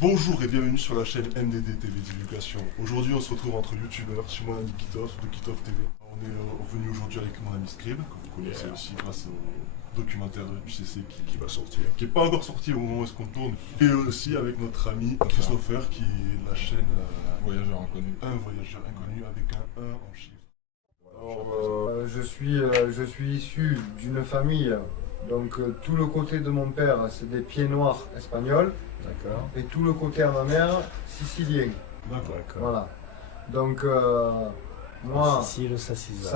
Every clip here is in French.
Bonjour et bienvenue sur la chaîne MDD TV Divulgation. Aujourd'hui on se retrouve entre youtubeurs chez mon ami Kitov de Kitov TV. On est revenu aujourd'hui avec mon ami Scrib, que vous connaissez aussi grâce au documentaire du CC qui va sortir. Qui n'est pas encore sorti au moment où est-ce qu'on tourne. Et aussi avec notre ami Christopher qui est la chaîne Voyageur inconnu. Un voyageur inconnu avec un 1 en chiffre. Alors, je suis issu d'une famille, donc tout le côté de mon père c'est des pieds noirs espagnols D'accord. et tout le côté à ma mère sicilien. D'accord. Voilà. Donc moi Sicile, ça s'isole.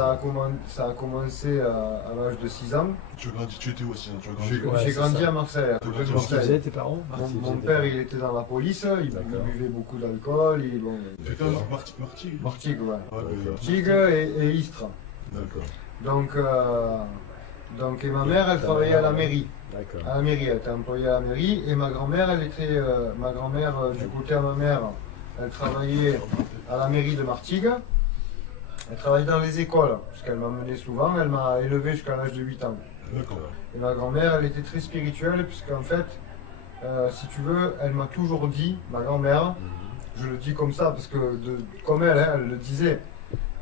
ça a commencé à l'âge de 6 ans. Tu étais où aussi hein, tu as grandi J'ai Ouais, c'est grandi ça. à Marseille. À côté de Qu'est-ce Qu'est-ce qu'ils Marseille. faisaient tes parents? Mon père il était dans la police, il D'accord. buvait beaucoup d'alcool, C'est quand même Martigues. Martigues, ouais. Ouais, mais- Martigues et Istres. D'accord. Donc et ma mère elle travaillait à la mairie. D'accord. À la mairie, elle était employée à la mairie et ma grand-mère, elle était, du côté à ma mère, elle travaillait à la mairie de Martigues. Elle travaillait dans les écoles, parce qu'elle m'emmenait souvent, elle m'a élevé jusqu'à l'âge de 8 ans. D'accord. Et ma grand-mère, elle était très spirituelle, puisqu'en fait, si tu veux, elle m'a toujours dit, ma grand-mère, je le dis comme ça, parce que comme elle, hein, elle le disait,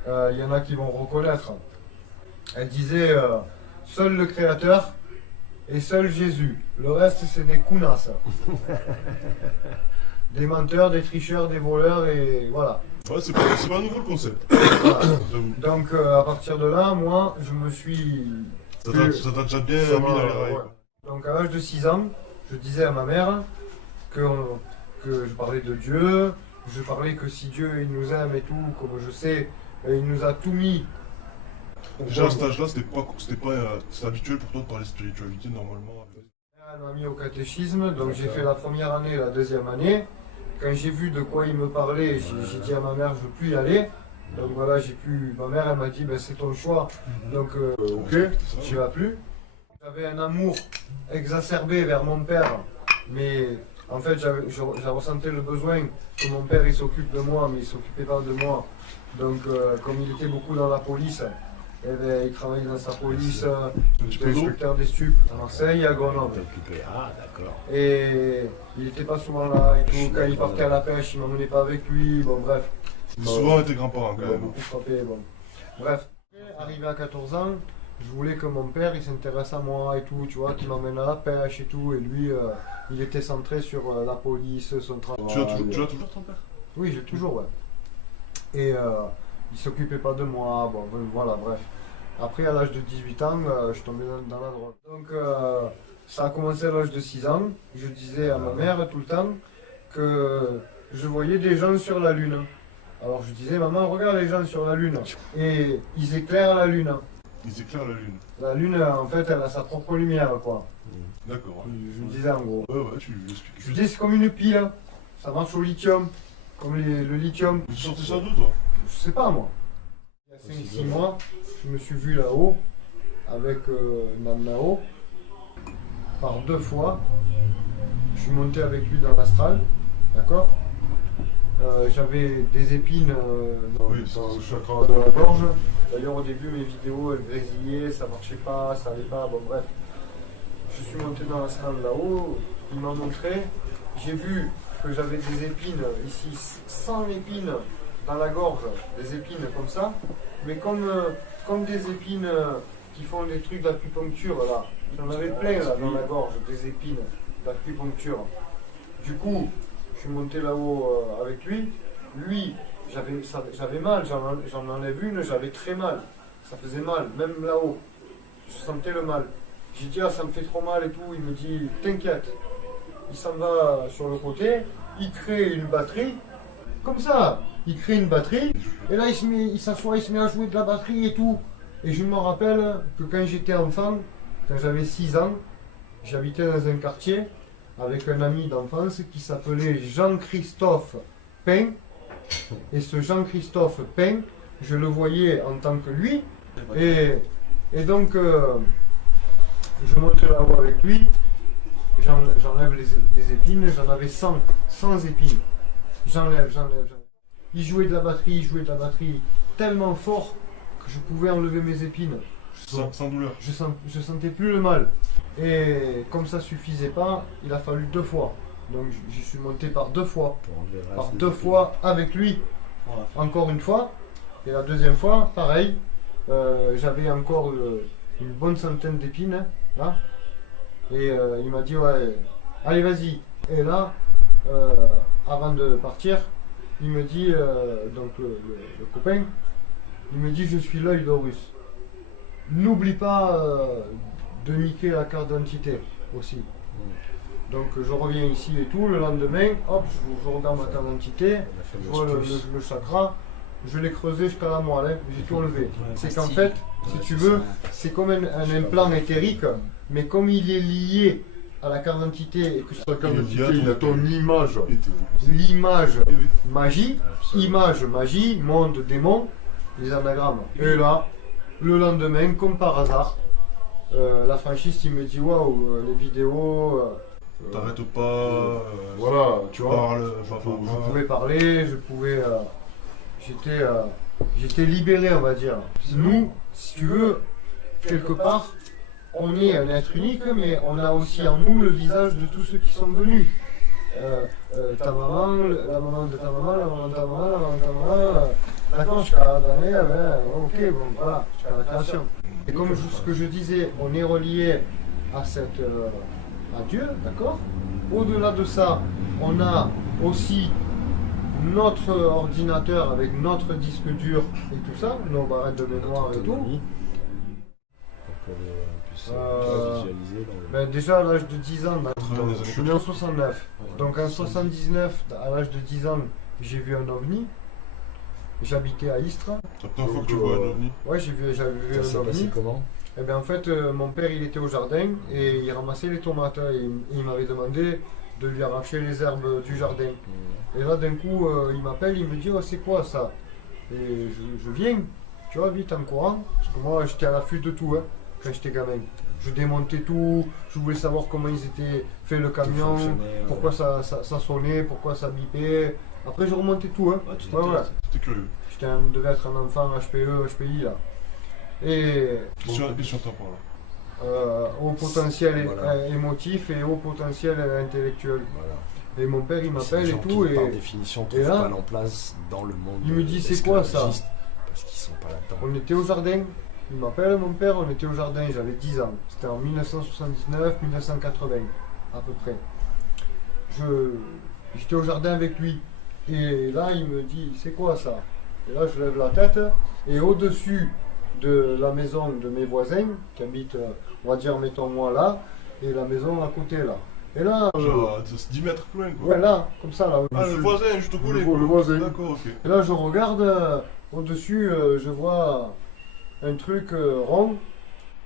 il y en a qui vont reconnaître. Elle disait, seul le Créateur et seul Jésus. Le reste, c'est des counasses. Des menteurs, des tricheurs, des voleurs, et voilà. Ouais, c'est pas un nouveau le concept. Voilà. J'avoue. Donc, à partir de là, moi, je me suis... Ça t'a déjà bien Ça mis va, dans les rails. ouais. Donc, à l'âge de 6 ans, je disais à ma mère que je parlais de Dieu, je parlais que si Dieu il nous aime et tout, comme je sais, il nous a tout mis. Déjà à cet âge-là, c'était habituel pour toi de parler de spiritualité normalement. Elle m'a mis au catéchisme, donc j'ai fait la première année, la deuxième année. Quand j'ai vu de quoi il me parlait, j'ai dit à ma mère, je veux plus y aller. Donc voilà, ma mère, elle m'a dit, ben, c'est ton choix. Donc ok, j'y vas plus. J'avais un amour exacerbé vers mon père, mais en fait, je ressentais le besoin que mon père, il s'occupe de moi, mais il s'occupait pas de moi. Donc comme il était beaucoup dans la police, eh ben, il travaillait dans sa police, petit peu il était d'eau. inspecteur des stupes à Marseille, à Grenoble. Ah, d'accord. Et il n'était pas souvent là et tout. Quand il partait à la pêche, il ne m'emmenait pas avec lui. Bon, bref. Souvent avec tes grands-parents quand Il m'a même. beaucoup frappé. Bon. Bref. Arrivé à 14 ans, je voulais que mon père il s'intéresse à moi et tout, tu vois, qu'il m'emmène à la pêche et tout. Et lui, il était centré sur la police, son travail. Tu as toujours ton père? Oui, j'ai toujours, ouais. Et il s'occupait pas de moi. Bon, voilà, bref. Après, à l'âge de 18 ans, je tombais dans la drogue. Donc, ça a commencé à l'âge de 6 ans. Je disais à ma mère tout le temps que je voyais des gens sur la Lune. Alors, je disais, maman, regarde les gens sur la Lune. Et ils éclairent la Lune. Ils éclairent la lune. La Lune, en fait, elle a sa propre lumière, quoi. D'accord. Je me disais en gros. Ouais, tu expliques. Je disais, c'est comme une pile. Ça marche au lithium. Comme le lithium. Tu sortais ça d'où toi? Je sais pas moi. Il y a 5-6 mois, je me suis vu là-haut avec Namnao par 2 fois. Je suis monté avec lui dans l'astral, d'accord. J'avais des épines dans le chakra de la gorge. D'ailleurs au début mes vidéos elles grésillaient, ça marchait pas, ça allait pas, bon bref. Je suis monté dans l'astral là-haut, il m'a montré, j'ai vu que j'avais des épines ici, 100 épines dans la gorge, des épines comme ça, mais comme des épines qui font des trucs d'acupuncture là. J'en avais plein là dans la gorge, des épines d'acupuncture. Du coup, je suis monté là-haut avec lui. Lui, j'avais mal, j'en enlève une, j'avais très mal. Ça faisait mal, même là-haut. Je sentais le mal. J'ai dit, ah, ça me fait trop mal et tout. Il me dit, t'inquiète. Il s'en va sur le côté, il crée une batterie. Comme ça, il crée une batterie. Et là, il s'assoit, il se met à jouer de la batterie et tout. Et je me rappelle que quand j'étais enfant, quand j'avais 6 ans, j'habitais dans un quartier avec un ami d'enfance qui s'appelait Jean-Christophe Pain. Et ce Jean-Christophe Pain, je le voyais en tant que lui. Et donc, je monte là-haut avec lui. J'enlève les épines, j'en avais 100 épines. J'enlève. Il jouait de la batterie, tellement fort que je pouvais enlever mes épines. Sans douleur. Je sentais plus le mal. Et comme ça suffisait pas, il a fallu 2 fois. Donc j'y suis monté par 2 fois. Pour enlever le reste Par des 2 épines. fois avec lui, encore une fois. Et la deuxième fois, pareil. J'avais encore une bonne centaine d'épines, hein, là. Et il m'a dit, ouais, allez, vas-y. Et là, avant de partir, il me dit, donc le copain, il me dit, je suis l'œil d'Horus. N'oublie pas de niquer la carte d'identité aussi. Donc je reviens ici et tout, le lendemain, hop, je regarde ma carte d'identité, On a fait je le vois plus. le chakra, je l'ai creusé jusqu'à la moelle, hein, j'ai tout enlevé. C'est qu'en si. fait, si Ouais, tu c'est veux, ça. c'est comme un implant éthérique, mais comme il est lié à la carte d'identité et que sur la carte Il est d'identité, lié à il a ton image, Et t'es- l'image Eh oui. magie, Absolument. image magie, monde démon, les anagrammes. Et là, le lendemain, comme par hasard, la franchise, il me dit waouh, les vidéos. T'arrêtes pas. Voilà, tu vois. Parle, Je pouvais parler, je pouvais. J'étais libéré, on va dire. Nous, si tu veux, quelque part, on est un être unique, mais on a aussi en nous le visage de tous ceux qui sont venus. Ta maman, la maman de ta maman, la maman de ta maman, la maman de ta maman. D'accord, jusqu'à la dernière, ok, bon, voilà, jusqu'à la création. Et comme ce que je disais, on est relié à à Dieu, d'accord. Au-delà de ça, on a aussi notre ordinateur avec notre disque dur et tout ça, nos barrettes de mémoire et tout. Autonomie. Pour qu'on puisse visualiser dans le... Ben déjà à l'âge de 10 ans, Dans les je suis années né en 69. Ouais, Donc en 79, à l'âge de 10 ans, j'ai vu un ovni. J'habitais à Istres. C'est la première fois que tu vois un ovni. Ouais, j'avais vu Ça un s'est passé ovni. comment? Et bien en fait, mon père il était au jardin et il ramassait les tomates et il m'avait demandé de lui arracher les herbes du jardin. Et là d'un coup, il m'appelle, il me dit oh, c'est quoi ça? Et je viens, tu vois, vite en courant, parce que moi j'étais à l'affût de tout hein, quand j'étais gamin. Je démontais tout, je voulais savoir comment ils étaient fait le camion, fonctionnait, pourquoi ça sonnait, pourquoi ça bipait. Après je remontais tout, hein. Ouais, tu Ouais, ouais. C'était curieux. Devais être un enfant HPE, HPI là. Et Question t'en parle. au potentiel Voilà. émotif et au potentiel intellectuel. Voilà. Et mon père il C'est m'appelle des et gens tout qui, par et définition, et trouvent là, pas leur place dans le monde. il me dit, c'est quoi, ça? esclavagiste, Parce qu'ils sont pas là-dedans. on était au jardin. Il m'appelle mon père, on était au jardin, j'avais 10 ans. C'était en 1979-1980 à peu près. J'étais au jardin avec lui. Et là il me dit c'est quoi ça? Et là je lève la tête et au-dessus de la maison de mes voisins qui habitent, on va dire mettons moi là, et la maison à côté là. Et là, Genre 10 mètres plus loin quoi. ouais là, comme ça là. Ah, le voisin, juste au collé. Le voisin. D'accord, ok. Et là, je regarde au-dessus, je vois un truc rond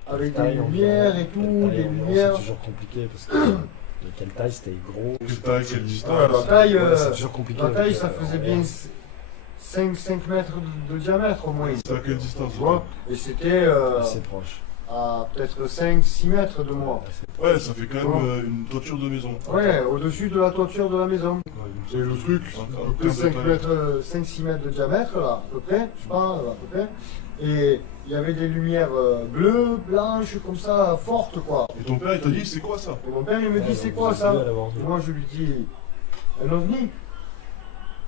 avec des Taille, lumières environ. et tout, Quelle taille, des environ, lumières. C'est toujours compliqué parce que de quelle taille c'était gros. Quelle taille, quelle distance. Ouais, la taille, C'est toujours compliqué. la taille, avec, ça faisait bien 5 mètres de diamètre au moins. C'est à quelle distance Tu vois? Et c'était assez proche. à peut-être 5-6 mètres de moi. Ouais, ça fait quand même une toiture de maison. Ouais, au-dessus de la toiture de la maison. Ouais, donc C'est le truc, en à peu termes près de taille. 5-6 mètres de diamètre, là, à peu près, je sais pas, à peu près. Et il y avait des lumières bleues, blanches, comme ça, fortes, quoi. Et ton père, il t'a dit, c'est quoi ça? Et mon père, il me dit, c'est quoi ça? Et moi, je lui dis, un ovni.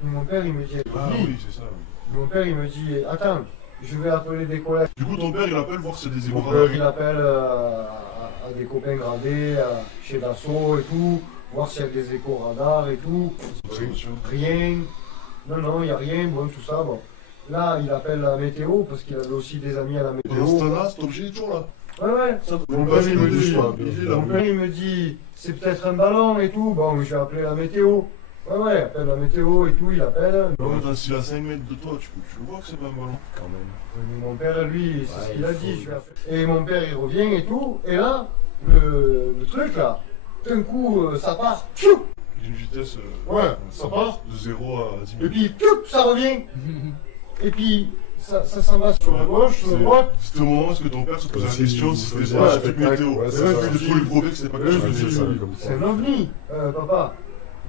Et mon père, il me dit, un Ah ovni. oui, c'est ça. oui. Mon père, il me dit, attends, je vais appeler des collègues. Du coup, ton père, il appelle voir si c'est des Mon échos père, radars. il appelle à des copains gradés, chez Dassault et tout, voir s'il y a des échos radars et tout. Observation. Rien. Non, il n'y a rien, bon, tout ça, bon. Là, il appelle la météo, parce qu'il avait aussi des amis à la Dans ce météo. temps-là, cet objet est toujours là. Ouais, ça, mon Bah, père, je il me peux dit, dire, il est là. mon père, il me dit, c'est peut-être un ballon et tout, bon, je vais appeler la météo. Ouais, il appelle la météo et tout, il appelle. En même temps, s'il est à 5 mètres de toi, tu le vois que c'est pas un ballon. Quand même. Mon père, lui, c'est Ouais, ce qu'il a il faut- dit. Je vais appeler. Et mon père, il revient et tout, et là, le truc, là, d'un coup, ça part, tchou, Il a une vitesse. Ouais, ça part. De 0 à 10 et minutes. puis, tchou, ça revient. Et puis, ça s'en va sur la gauche, sur la droite. C'était au moment où ton père se posait la Si, question vous si faisiez c'était pas un un truc spectacle, météo. ouais, c'est Ouais, ça. c'était pour lui prouver que c'était pas Ouais, quelque je chose me de dis, météo. c'est un ovni, papa.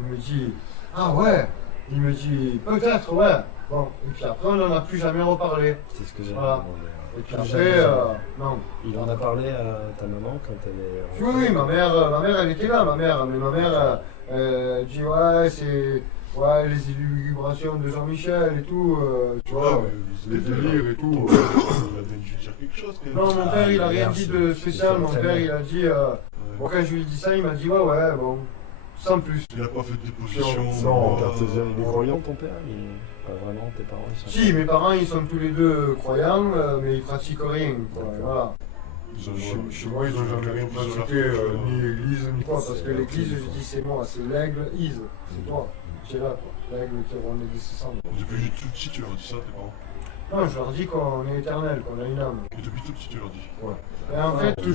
Il me dit, ah ouais. Il me dit, peut-être, ouais. Bon, et puis après, on n'en a plus jamais reparlé. C'est ce que j'ai Voilà. demandé. Et puis Plus après, jamais. non. Il en a parlé à ta maman quand elle est. Oui, ma mère, elle était là, ma mère. Mais ma mère, Elle dit ouais, c'est ouais, les élucubrations de Jean-Michel et tout, tu vois, mais les délires et tout. Il a bien dû dire quelque chose quand même. Non, mon père il a rien merci. dit de spécial, mon père il a dit, bon, quand je lui ai dit ça, il m'a dit ouais, bon, sans plus. Il a pas fait de déposition. Non, Cartésien, il est croyant ton père? Pas vraiment, tes parents ils sont... Si, mes parents ils sont tous les deux croyants, mais ils pratiquent rien, quoi, voilà. Chez moi, ils n'ont jamais rien pratiqué, ni église, ni quoi, parce que l'église, je dis, c'est moi, c'est l'aigle, Ise, c'est toi, tu es là, quoi, l'aigle qui renaît de ses cendres. Depuis tout petit, tu leur dis ça, tes parents. Non, je leur dis qu'on est éternel, qu'on a une âme. Et depuis tout petit, tu leur dis. Ouais. Et en fait, je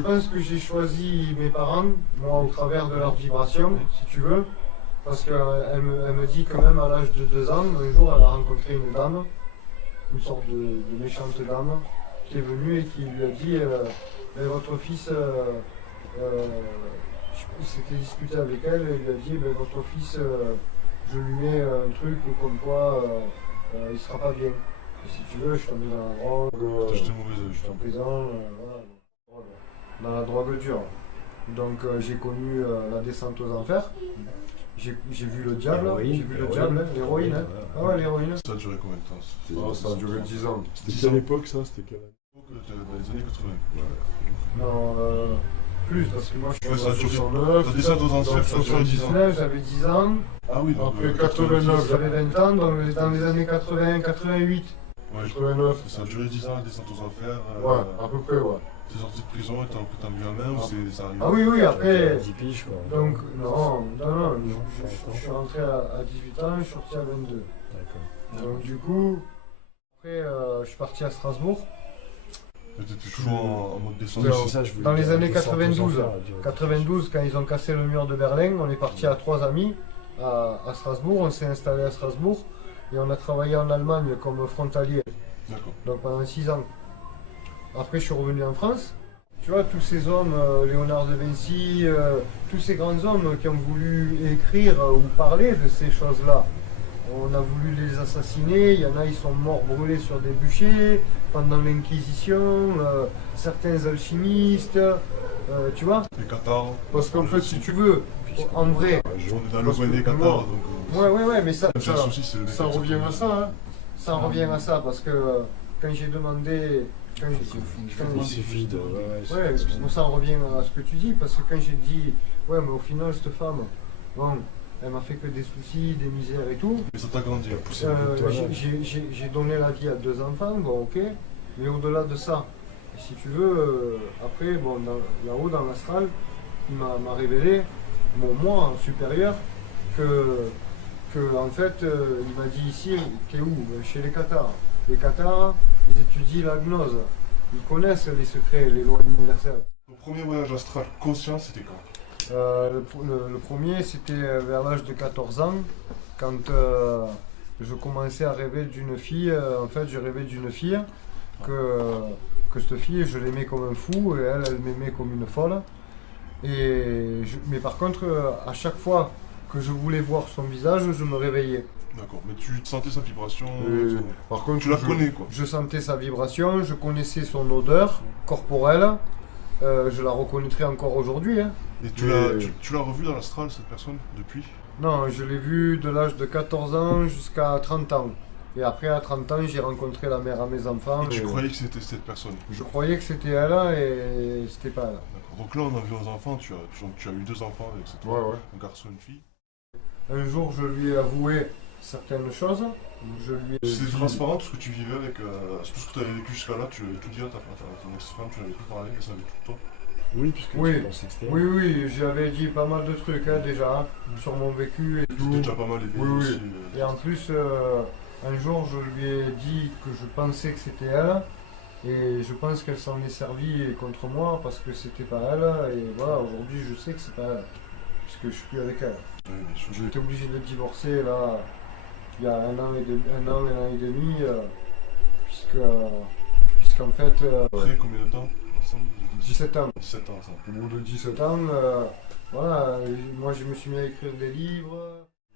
pense que j'ai choisi mes parents, moi, au travers de leur vibration, si tu veux, parce qu'elle me dit que même à l'âge de 2 ans, un jour, elle a rencontré une dame, une sorte de méchante dame, qui est venue et qui lui a dit mais votre fils, il s'était disputé avec elle et il lui a dit mais votre fils, je lui mets un truc comme quoi il sera pas bien. Et si tu veux, je t'en mets dans la drogue, T'as jeté mauvais œil. je suis en prison, voilà, dans la drogue dure. Donc j'ai connu la descente aux enfers. J'ai vu le diable, l'héroïne, hein. Ah ouais, l'héroïne. Ça a duré combien de temps? Ça a duré 10 ans. C'était quelle époque ça? C'était quelle année? Dans les années 80. Non, plus, parce que moi je Ouais, suis ça a en duré. 69, T'as descendu aux enfers, ça a duré 10 ans. 79, j'avais 10 ans, Ah oui, donc après 89, j'avais 20 ans, donc dans les années 80, 88, Ouais, 89. ça a duré 10 ans, la descente aux enfers. Ouais, à peu près, ouais. T'es sorti de prison et t'as mis la main ou ça arrive? Ah oui, après, 10 piges quoi. donc, non, je suis rentré à 18 ans, je suis sorti à 22. D'accord. Donc du coup, après, je suis parti à Strasbourg. Mais t'étais toujours en mode descente. Non. C'est ça, je voulais Dans les dire, années descente aux 92, enfers, 92, quand ils ont cassé le mur de Berlin, on est parti à 3 amis à Strasbourg, on s'est installé à Strasbourg et on a travaillé en Allemagne comme frontalier, D'accord. donc pendant 6 ans. Après, je suis revenu en France. Tu vois, tous ces hommes, Léonard de Vinci, tous ces grands hommes qui ont voulu écrire ou parler de ces choses-là, on a voulu les assassiner. Il y en a, ils sont morts brûlés sur des bûchers pendant l'Inquisition, certains alchimistes, tu vois. Les Qatars. Parce qu'en fait, si tu veux, en vrai, On est dans le Parce coin que des Qatars, moi- donc. ouais, mais ça Le seul souci, c'est le mec ça qui revient sorti. à ça, hein. Ça revient à ça, parce que quand j'ai demandé... Il suffit de. Ouais, moi, ça en revient à ce que tu dis, parce que quand j'ai dit, ouais, mais au final, cette femme, bon, elle m'a fait que des soucis, des misères et tout. Mais ça t'a grandi. J'ai donné la vie à 2 enfants, bon, ok, mais au-delà de ça, si tu veux, après, bon, là-haut dans l'astral, il m'a révélé, mon moi supérieur, que en fait, il m'a dit ici, t'es où? Chez les Qatars. Les Qatars, ils étudient la gnose. Ils connaissent les secrets, les lois universelles. Ton premier voyage astral conscient, c'était quand? Le premier, c'était vers l'âge de 14 ans, quand je commençais à rêver d'une fille. En fait, je rêvais d'une fille, que cette fille, je l'aimais comme un fou, et elle m'aimait comme une folle. Mais par contre, à chaque fois que je voulais voir son visage, je me réveillais. D'accord, mais tu sentais sa vibration. Par contre, Tu la connais quoi. je sentais sa vibration, je connaissais son odeur corporelle. Je la reconnaîtrai encore aujourd'hui, hein. Et tu l'as revu dans l'astral, cette personne, depuis? Non, je l'ai vue de l'âge de 14 ans jusqu'à 30 ans. Et après, à 30 ans, j'ai rencontré la mère à mes enfants. Et tu croyais que c'était cette personne? Je croyais que c'était elle et c'était pas elle. D'accord. Donc là, on a vu aux enfants, tu as eu 2 enfants avec cette Ouais. un garçon et une fille. Un jour, je lui ai avoué certaines choses. Je lui ai C'est dit- transparent tout ce que tu vivais avec tout ce que tu avais vécu jusqu'à là, tu l'avais tout dit à ton ex-femme, tu l'avais tout parlé, elle savait tout de toi. Oui, puisque Oui. tu penses extérieur. Oui, j'avais dit pas mal de trucs hein, déjà, sur mon vécu et C'était tout. déjà pas mal éveillé Oui. aussi. Et en plus, un jour, je lui ai dit que je pensais que c'était elle. Et je pense qu'elle s'en est servie contre moi parce que c'était pas elle. Et voilà, aujourd'hui, je sais que c'est pas elle. Puisque je suis plus avec elle. Oui, bien sûr. J'ai été obligé de divorcer là, il y a un an et demi, puisqu'en fait, Après combien de temps ensemble? 17 ans. 17 ans ensemble. Au bout de 17 ans, voilà, moi je me suis mis à écrire des livres,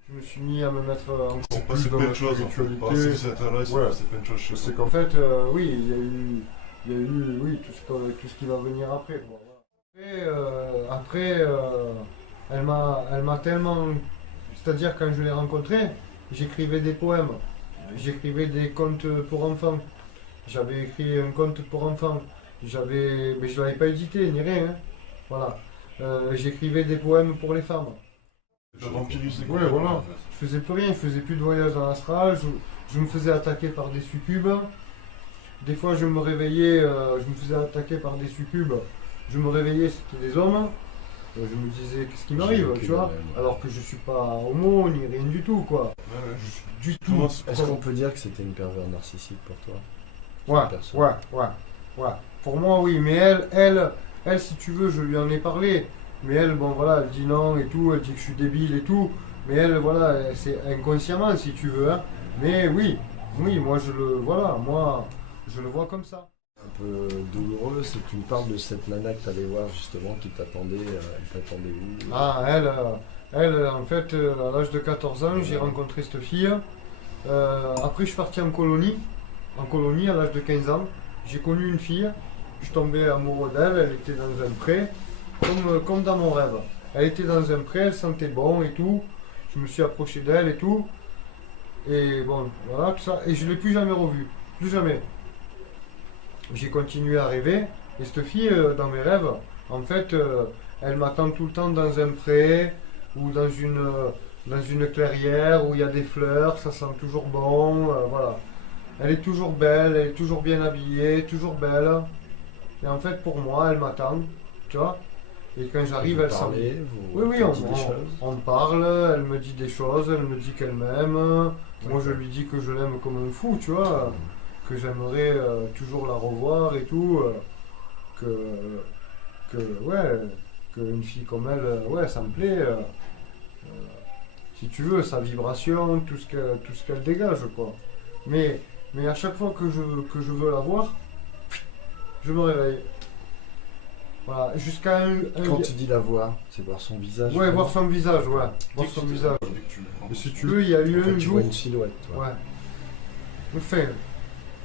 je me suis mis à me mettre encore C'est plus passé dans plein la de choses. spiritualité. Par ces 17 ans-là, il s'est Ouais. passé plein de choses chez C'est toi. qu'en fait, oui, il y a eu oui, tout ce qui va venir après. Bon, voilà. Elle m'a tellement... C'est-à-dire, quand je l'ai rencontrée, j'écrivais des poèmes, j'écrivais des contes pour enfants. J'avais écrit un conte pour enfants. Mais je ne l'avais pas édité, ni rien. Hein. Voilà. J'écrivais des poèmes pour les femmes. T'as vampirisé Ouais, voilà. Je faisais plus rien, je faisais plus de voyage dans l'astral, je me faisais attaquer par des succubes. Des fois, je me réveillais, je me faisais attaquer par des succubes. Je me réveillais, c'était des hommes. Je me disais, qu'est-ce qui m'arrive, tu vois? Alors que je suis pas homo, ni rien du tout, quoi. Ouais, Du tout. Est-ce qu'on peut dire que c'était une pervers narcissique pour toi? Ouais. Pour moi, oui, mais elle, si tu veux, je lui en ai parlé. Mais elle, bon, voilà, elle dit non et tout, elle dit que je suis débile et tout. Mais elle, voilà, c'est inconsciemment, si tu veux. Hein. Mais oui, moi, je le vois comme ça. Un peu douloureux, c'est que tu me parles de cette nana que tu allais voir justement, qui t'attendait, elle t'attendait où? Ah, elle, en fait, à l'âge de 14 ans, j'ai rencontré cette fille. Après, je suis parti en colonie, à l'âge de 15 ans. J'ai connu une fille, je tombais amoureux d'elle, elle était dans un pré, comme dans mon rêve. Elle était dans un pré, elle sentait bon et tout. Je me suis approché d'elle et tout. Et bon, voilà, tout ça. Et je ne l'ai plus jamais revue. Plus jamais. J'ai continué à rêver. Et cette fille, dans mes rêves, en fait, elle m'attend tout le temps dans un pré ou dans une clairière où il y a des fleurs, ça sent toujours bon. Voilà. Elle est toujours belle, elle est toujours bien habillée, toujours belle. Et en fait, pour moi, elle m'attend, tu vois. Et quand j'arrive, elle s'en... Oui, on parle, elle me dit des choses, elle me dit qu'elle m'aime. Moi, je lui dis que je l'aime comme un fou, tu vois. Que j'aimerais toujours la revoir et tout. Qu'une fille comme elle, ouais, ça me plaît. Si tu veux, sa vibration, tout ce qu'elle dégage, quoi. Mais à chaque fois que je veux la voir, je me réveille. Voilà, jusqu'à Quand tu dis la voir, c'est voir son visage. Ouais, voir son visage, ouais. Voir son visage. Mais si tu veux, il y a eu un tu jour... vois une silhouette, toi. Ouais. Enfin...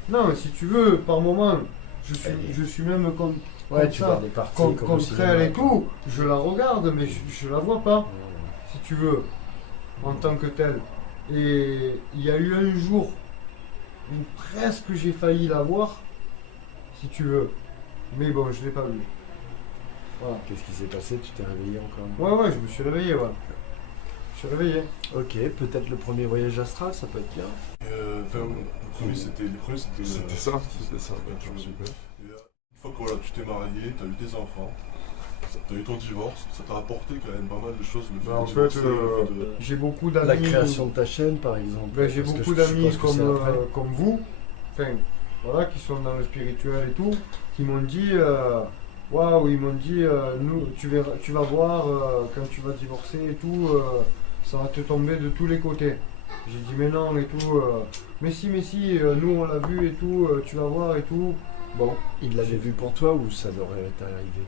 Non, mais si tu veux, par moment, je suis même comme tu ça, vois des parties contre elle et tout. Je la regarde, mais je la vois pas, si tu veux, en tant que telle. Et il y a eu un jour où presque j'ai failli la voir, si tu veux. Mais bon, je l'ai pas vue. Voilà. Qu'est-ce qui s'est passé? Tu t'es réveillé encore? Ouais, je me suis réveillé, ouais. Je suis réveillé. Ok, peut-être le premier voyage astral, ça peut être bien. Le premier, c'était ça. Et, une fois que voilà, tu t'es marié, tu as eu tes enfants, tu as eu ton divorce, ça t'a apporté quand même pas mal de choses. En fait, j'ai beaucoup d'amis. La création de ta chaîne, par exemple. J'ai beaucoup d'amis comme vous, enfin, voilà, qui sont dans le spirituel et tout, qui m'ont dit, waouh, ils m'ont dit, nous, tu vas voir, quand tu vas divorcer et tout, ça va te tomber de tous les côtés. J'ai dit mais non et tout, mais si, nous on l'a vu et tout, tu vas voir et tout. Bon. Ils l'avaient vu pour toi ou ça leur est arrivé?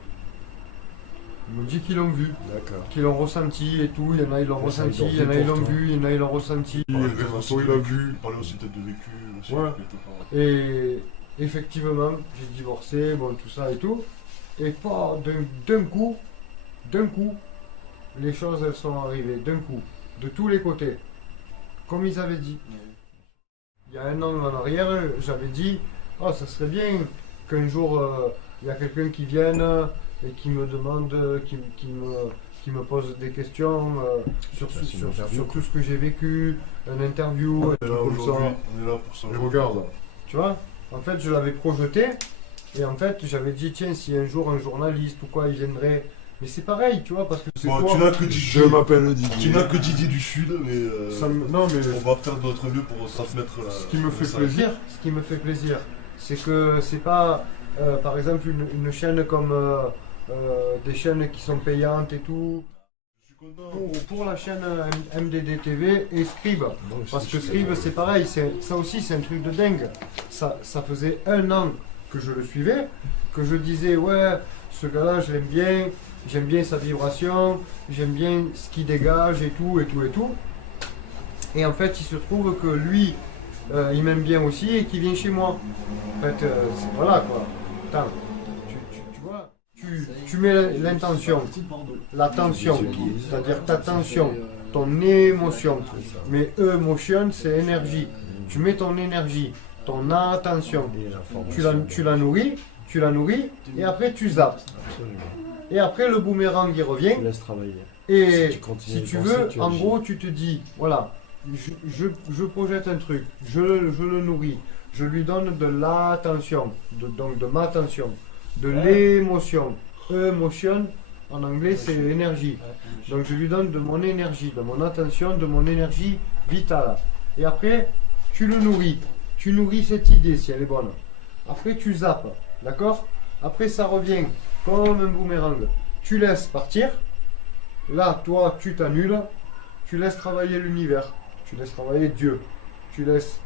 Ils m'ont dit qu'ils l'ont vu. D'accord. Qu'ils l'ont ressenti et tout, il y en a ils l'ont ressenti, il y en a ils l'ont vu, il y en a ils l'ont ressenti. Il l'a vu. Parler aussi peut-être de vécu aussi. Ouais. Et effectivement, j'ai divorcé, bon tout ça et tout. Et pas d'un coup, les choses elles sont arrivées, d'un coup, de tous les côtés. Comme ils avaient dit. Il y a un an en arrière, j'avais dit, oh, ça serait bien qu'un jour, il y a quelqu'un qui vienne et qui me demande, qui me pose des questions sur tout ce que j'ai vécu, une interview, on est là aujourd'hui, on est là pour ça. Et regarde, tu vois, en fait, je l'avais projeté et en fait, j'avais dit, tiens, si un jour un journaliste ou quoi, il viendrait. Mais c'est pareil, tu vois, parce que c'est bon, tu n'as que Didier. Je m'appelle Didier. Tu n'as que Didier du Sud, mais, non, mais on va faire de notre mieux pour transmettre. Ce qui me fait plaisir, c'est que c'est pas, par exemple, une chaîne comme des chaînes qui sont payantes et tout. Je suis content. Pour la chaîne MDD TV et Scribe, parce que Scribe c'est pareil, ça aussi c'est un truc de dingue. Ça faisait un an que je le suivais, que je disais ouais, ce gars-là je l'aime bien. J'aime bien sa vibration, j'aime bien ce qu'il dégage et tout. Et en fait, il se trouve que lui, il m'aime bien aussi et qu'il vient chez moi. En fait, voilà quoi. Attends, tu vois, tu mets l'intention, l'attention, c'est-à-dire ta tension, ton émotion. Mais émotion, c'est énergie. Tu mets ton énergie, ton attention, tu la nourris, et après tu zappes. Absolument. Et après le boomerang il revient. Tu laisses travailler. Et Si tu continues si de tu penser, veux, tu en agis. gros, tu te dis, voilà, je projette un truc, je le nourris, je lui donne de l'attention, donc de ma attention, de l'émotion. Emotion, en anglais, c'est énergie. Donc je lui donne de mon énergie, de mon attention, de mon énergie vitale. Et après, tu le nourris. Tu nourris cette idée si elle est bonne. Après, tu zappes, d'accord? Après, ça revient comme un boomerang. Tu laisses partir. Là, toi, tu t'annules, tu laisses travailler l'univers, tu laisses travailler Dieu, tu laisses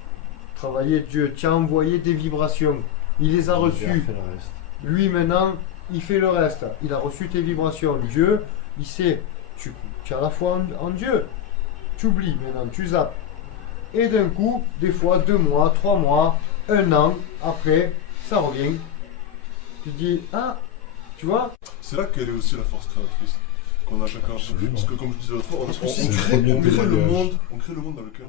travailler Dieu, tu as envoyé des vibrations, il les a reçues. Fait le reste. Lui, maintenant, il fait le reste, il a reçu tes vibrations. Dieu, il sait, tu as la foi en Dieu, tu oublies maintenant, tu zappes. Et d'un coup, des fois, 2 mois, 3 mois, 1 an, après, ça revient. Tu dis, ah, tu vois? C'est là qu'elle est aussi la force créatrice qu'on a chacun. Absolument. Parce que comme je disais l'autre fois, C'est le crée premier le témoignage. monde, on crée le monde dans lequel.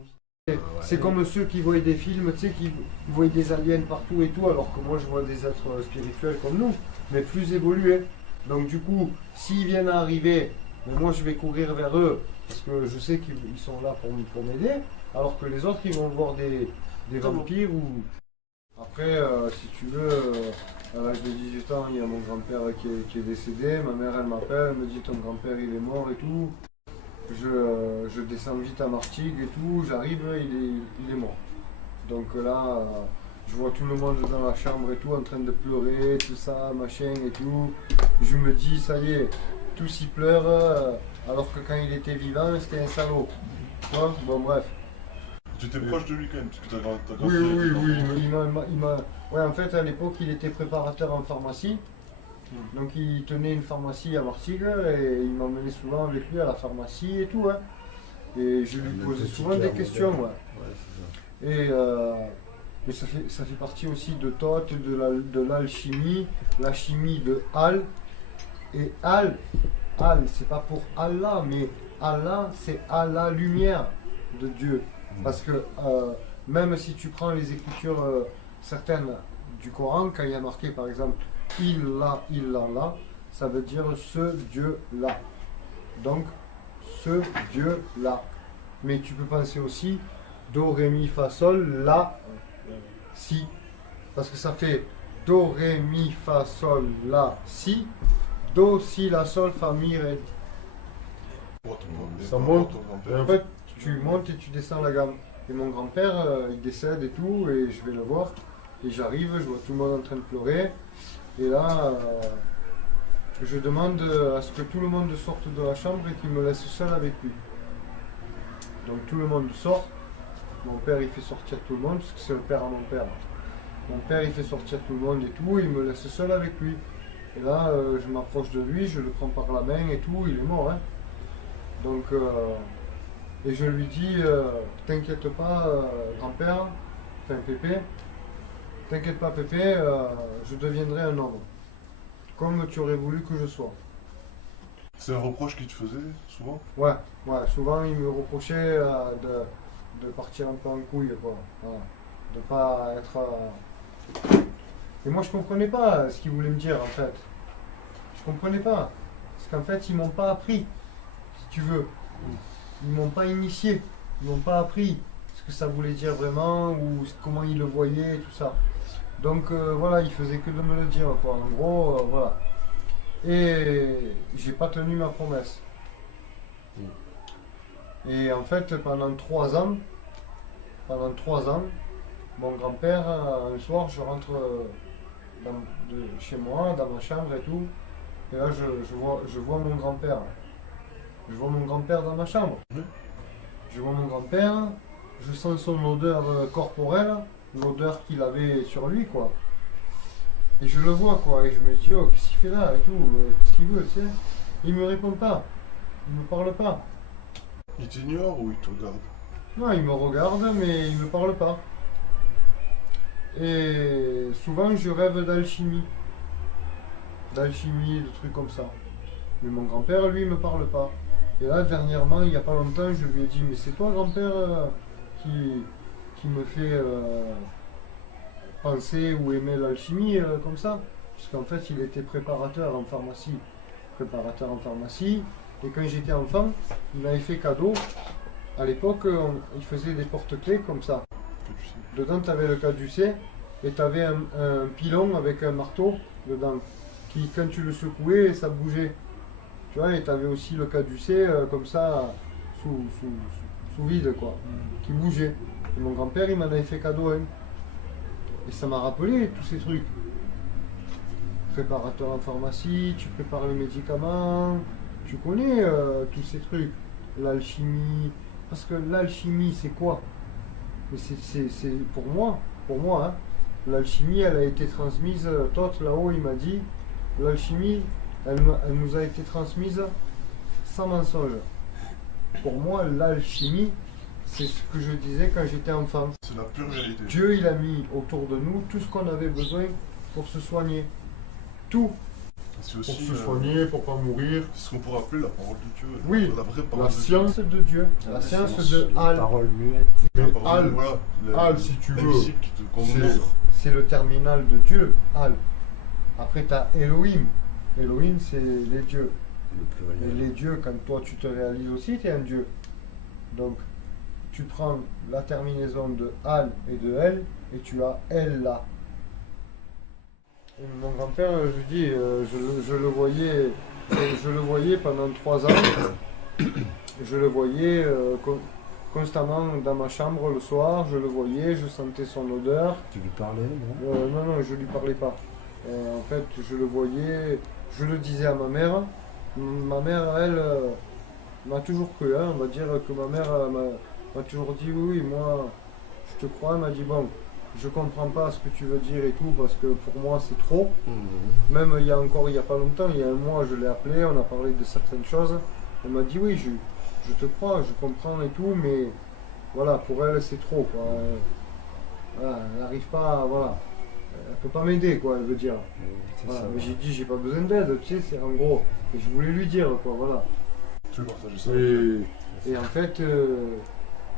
C'est comme ceux qui voient des films, tu sais, qui voient des aliens partout et tout, alors que moi je vois des êtres spirituels comme nous, mais plus évolués. Donc du coup, s'ils viennent à arriver, mais moi je vais courir vers eux, parce que je sais qu'ils sont là pour m'aider, alors que les autres ils vont voir des vampires ou... Après, si tu veux, à l'âge de 18 ans, il y a mon grand-père qui est décédé, ma mère elle m'appelle, elle me dit ton grand-père il est mort et tout. Je descends vite à Martigues et tout, j'arrive, il est mort. Donc là, je vois tout le monde dans la chambre et tout, en train de pleurer, tout ça, machin et tout. Je me dis, ça y est, tous y pleurent, alors que quand il était vivant, c'était un salaud. Tu vois? Bon, bref. Tu étais proche de lui quand même, parce que t'as Oui, il m'a... Ouais, en fait, à l'époque, il était préparateur en pharmacie. Donc, il tenait une pharmacie à Martigues et il m'emmenait souvent avec lui à la pharmacie et tout. Hein. Et je lui posais souvent des questions. Ouais. Ouais, c'est ça. Et mais ça fait partie aussi de Thoth, de l'alchimie, la chimie de Al. Et Al, c'est pas pour Allah, mais Allah, c'est à la lumière de Dieu. Parce que même si tu prends les écritures certaines du Coran, quand il y a marqué par exemple illallah, ça veut dire ce Dieu-là. Donc, ce Dieu-là. Mais tu peux penser aussi Do, Ré, Mi, Fa, Sol, La, Si. Parce que ça fait Do, Ré, Mi, Fa, Sol, La, Si. Do, Si, La, Sol, Fa, Mi, Ré. Ça monte. Et en fait, tu montes et tu descends la gamme. Et mon grand-père, il décède et tout, et je vais le voir. Et j'arrive, je vois tout le monde en train de pleurer. Et là, je demande à ce que tout le monde sorte de la chambre et qu'il me laisse seul avec lui. Donc tout le monde sort. Mon père, il fait sortir tout le monde, parce que c'est le père à mon père. Mon père, il fait sortir tout le monde et tout, et il me laisse seul avec lui. Et là, je m'approche de lui, je le prends par la main et tout, il est mort. Hein. Donc, et je lui dis, t'inquiète pas, grand-père, enfin Pépé, t'inquiète pas Pépé, je deviendrai un homme, comme tu aurais voulu que je sois. C'est un reproche qu'il te faisait souvent? Ouais, souvent il me reprochait de partir un peu en couille, quoi. Voilà. De pas être... Et moi je comprenais pas ce qu'il voulait me dire en fait. Je comprenais pas. Parce qu'en fait ils m'ont pas appris, si tu veux. Ils m'ont pas initié, ils m'ont pas appris ce que ça voulait dire vraiment ou comment ils le voyaient et tout ça. Donc voilà, il faisait que de me le dire quoi. En gros, voilà. Et j'ai pas tenu ma promesse. Et en fait, pendant 3 ans, mon grand-père, un soir, je rentre chez moi, dans ma chambre et tout, et là je vois mon grand-père. Je vois mon grand-père dans ma chambre. Je vois mon grand-père, je sens son odeur corporelle, l'odeur qu'il avait sur lui, quoi. Et je le vois, quoi, et je me dis, oh, qu'est-ce qu'il fait là et tout, qu'est-ce qu'il veut, tu sais. Il me répond pas, il me parle pas. Il t'ignore ou il te regarde? Non, il me regarde, mais il me parle pas. Et souvent, je rêve d'alchimie. d'alchimie, de trucs comme ça. Mais mon grand-père, lui, il me parle pas. Et là, dernièrement, il n'y a pas longtemps, je lui ai dit, mais c'est toi, grand-père, qui me fait penser ou aimer l'alchimie comme ça. Parce qu'en fait, il était préparateur en pharmacie. Préparateur en pharmacie. Et quand j'étais enfant, il m'avait fait cadeau. À l'époque, il faisait des porte-clés comme ça. Dedans, tu avais le caducée et tu avais un pilon avec un marteau dedans. Qui, quand tu le secouais, ça bougeait. Tu vois, et tu avais aussi le caducée comme ça, sous vide, quoi, qui bougeait. Et mon grand-père, il m'en avait fait cadeau, hein. Et ça m'a rappelé tous ces trucs. Préparateur en pharmacie, tu prépares les médicaments, tu connais tous ces trucs. L'alchimie. Parce que l'alchimie, c'est quoi? Mais c'est pour moi, hein, l'alchimie, elle a été transmise, Toth là-haut, il m'a dit, l'alchimie, elle nous a été transmise sans mensonge. Pour moi, l'alchimie, c'est ce que je disais quand j'étais enfant. C'est la pure vérité. Dieu, il a mis autour de nous tout ce qu'on avait besoin pour se soigner. Tout. C'est Pour aussi se soigner, pour pas mourir. ce qu'on pourrait appeler la parole de Dieu. Oui, la vraie parole La de Dieu. science de Dieu. La science de La Al. parole muette. La Mais parole, Al, voilà, Al, si tu veux, invisible qu'on nous montre. c'est le terminal de Dieu, Al. Après, tu as Elohim. Elohim, c'est les dieux. Le Et pluriel. les dieux, quand toi tu te réalises aussi, tu es un dieu. Donc, tu prends la terminaison de Al et de El, et tu as El là. Et mon grand-père, je dis, je le voyais pendant 3 ans. Je le voyais constamment dans ma chambre le soir, je le voyais, je sentais son odeur. Tu lui parlais, non? Non, je lui parlais pas. En fait, je le voyais, je le disais à ma mère. Ma mère, elle, m'a toujours cru. Hein. On va dire que ma mère m'a toujours dit oui, moi, je te crois. Elle m'a dit bon, je comprends pas ce que tu veux dire et tout parce que pour moi c'est trop. Même il y a pas longtemps, il y a un mois, je l'ai appelé, on a parlé de certaines choses. Elle m'a dit oui, je te crois, je comprends et tout, mais voilà, pour elle c'est trop, quoi. Voilà, elle n'arrive pas, voilà. Elle peut pas m'aider, quoi, elle veut dire. C'est Voilà, ça. mais j'ai dit, j'ai pas besoin d'aide, tu sais, c'est en gros. Et je voulais lui dire, quoi, voilà. Tu veux partager ça? Et en fait,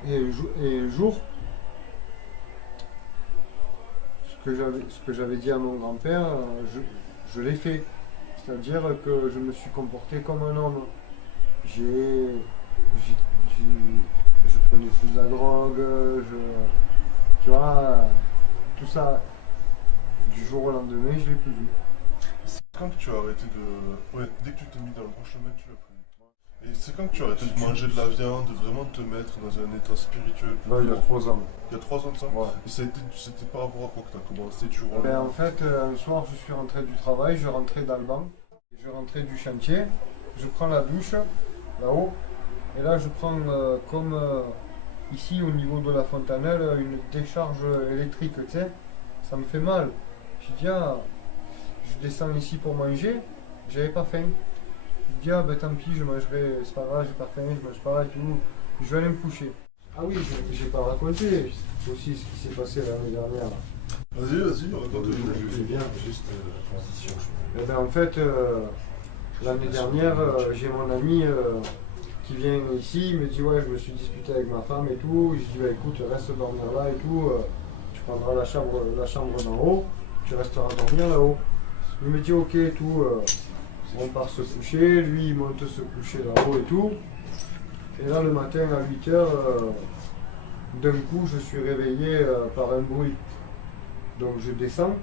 et un jour, ce que j'avais dit à mon grand-père, je l'ai fait. C'est-à-dire que je me suis comporté comme un homme. Je prenais plus de la drogue, tu vois, tout ça. Du jour au lendemain, je l'ai plus vu. C'est quand que tu as arrêté de... Ouais, dès que tu t'es mis dans le droit chemin, tu l'as plus. Et c'est quand que tu as arrêté de manger de la viande, de vraiment te mettre dans un état spirituel? Il y a 3 ans. Il y a 3 ans de ça? Ouais. Et c'était par rapport à quoi que tu as commencé du jour au Ben, lendemain? en fait, un soir, je suis rentré du travail, je rentrais d'Alban, je rentrais du chantier, je prends la douche, là-haut, et là, je prends comme ici, au niveau de la fontanelle, une décharge électrique, tu sais, ça me fait mal. Je dis, ah, je descends ici pour manger, j'avais pas faim. Je dis, ah ben tant pis, je mangerai, c'est pas grave, j'ai pas faim, je mange pas et tout, je vais aller me coucher. Ah oui, j'ai pas raconté aussi ce qui s'est passé l'année dernière. Vas-y, raconte-nous. C'est bien, juste la transition. Eh ben, en fait, l'année dernière, j'ai mon ami qui vient ici, il me dit ouais, je me suis disputé avec ma femme et tout. Je dis bah, écoute, reste dormir là et tout. Tu prendras la chambre d'en haut, tu resteras dormir là-haut. Il me dit ok et tout. On part se coucher, lui il monte se coucher là-haut et tout. Et là le matin à 8h, d'un coup je suis réveillé par un bruit. Donc je descends.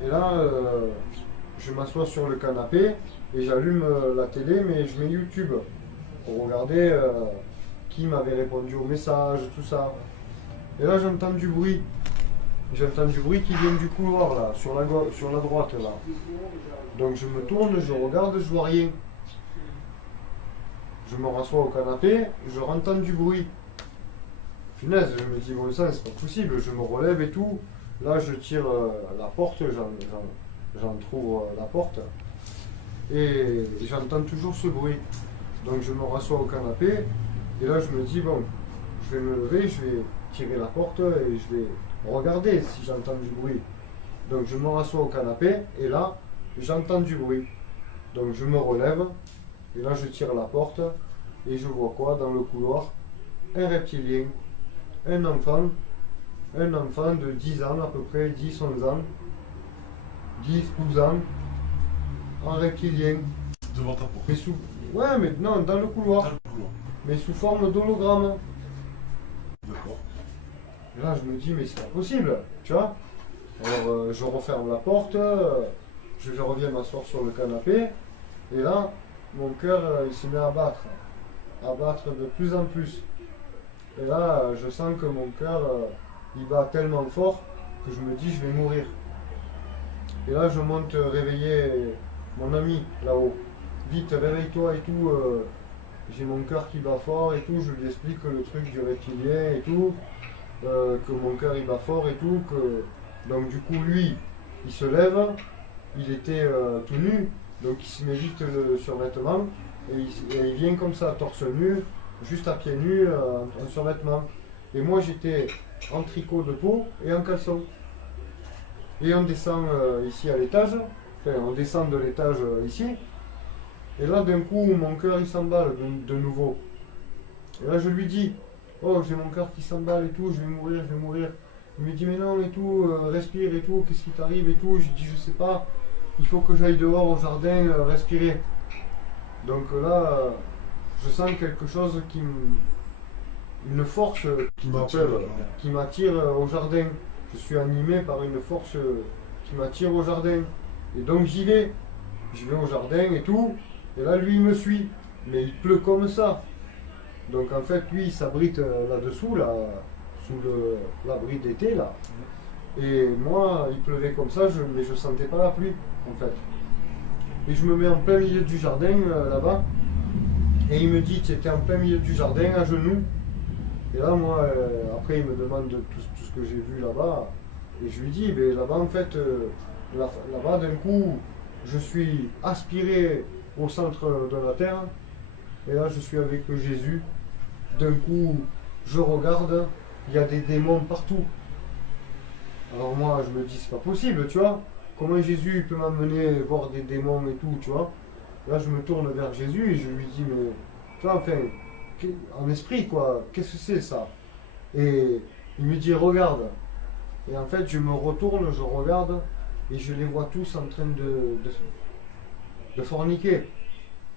Et là, je m'assois sur le canapé et j'allume la télé, mais je mets YouTube pour regarder qui m'avait répondu au message, tout ça. Et là, j'entends du bruit. J'entends du bruit qui vient du couloir, là, sur la droite, là. Donc je me tourne, je regarde, je vois rien. Je me rassois au canapé, je entends du bruit. Punaise, je me dis, bon sang, c'est pas possible, je me relève et tout. Là, je tire la porte, j'entrouvre la porte et j'entends toujours ce bruit. Donc, je me rassois au canapé et là, je me dis, bon, je vais me lever, je vais tirer la porte et je vais regarder si j'entends du bruit. Donc, je me rassois au canapé et là, j'entends du bruit. Donc je me relève, et là je tire la porte, et je vois quoi dans le couloir? Un reptilien, un enfant de 10 ans à peu près, 10-11 ans, 10-12 ans, en reptilien. Devant ta porte. Mais sous... Ouais, mais non, dans le couloir, Dans le couloir. mais sous forme d'hologramme. D'accord. Et là, je me dis, mais c'est pas possible, tu vois. Alors, je referme la porte, je reviens m'asseoir sur le canapé, et là, mon cœur, il se met à battre de plus en plus. Et là, je sens que mon cœur, il bat tellement fort que je me dis, je vais mourir. Et là, je monte réveiller mon ami là-haut. Vite, réveille-toi et tout. J'ai mon cœur qui bat fort et tout. Je lui explique le truc du reptilien et tout. Que mon cœur il bat fort et tout. Donc du coup, lui, il se lève. Il était tout nu. Donc il se met vite le survêtement. Et il vient comme ça, torse nu, juste à pieds nus, en survêtement. Et moi, j'étais en tricot de peau et en caleçon. Et on descend ici à l'étage. Enfin, on descend de l'étage ici. Et là, d'un coup, mon cœur, il s'emballe de nouveau. Et là, je lui dis, oh, j'ai mon cœur qui s'emballe et tout, je vais mourir, je vais mourir. Il me dit, mais non, et tout, respire et tout, qu'est-ce qui t'arrive et tout. Je dis, je sais pas, il faut que j'aille dehors au jardin, respirer. Donc là, je sens quelque chose une force qui m'attire au jardin. Je suis animé par une force qui m'attire au jardin. Et donc j'y vais. Je vais au jardin et tout. Et là, lui, il me suit. Mais il pleut comme ça. Donc en fait, lui, il s'abrite là-dessous, là, sous l'abri d'été, là. Et moi, il pleuvait comme ça, mais je sentais pas la pluie, en fait. Et je me mets en plein milieu du jardin, là-bas. Et il me dit, tu étais en plein milieu du jardin, à genoux. Et là, moi, après, il me demande tout ce que j'ai vu là-bas. Et je lui dis, ben, là-bas, en fait, là-bas, d'un coup, je suis aspiré au centre de la terre. Et là, je suis avec Jésus. D'un coup, je regarde, il y a des démons partout. Alors moi, je me dis, c'est pas possible, tu vois. Comment Jésus peut m'amener voir des démons et tout, tu vois. Là, je me tourne vers Jésus et je lui dis, mais, tu vois, enfin, en esprit, quoi, qu'est-ce que c'est ça? Et il me dit, regarde. Et en fait, je me retourne, je regarde, et je les vois tous en train de forniquer.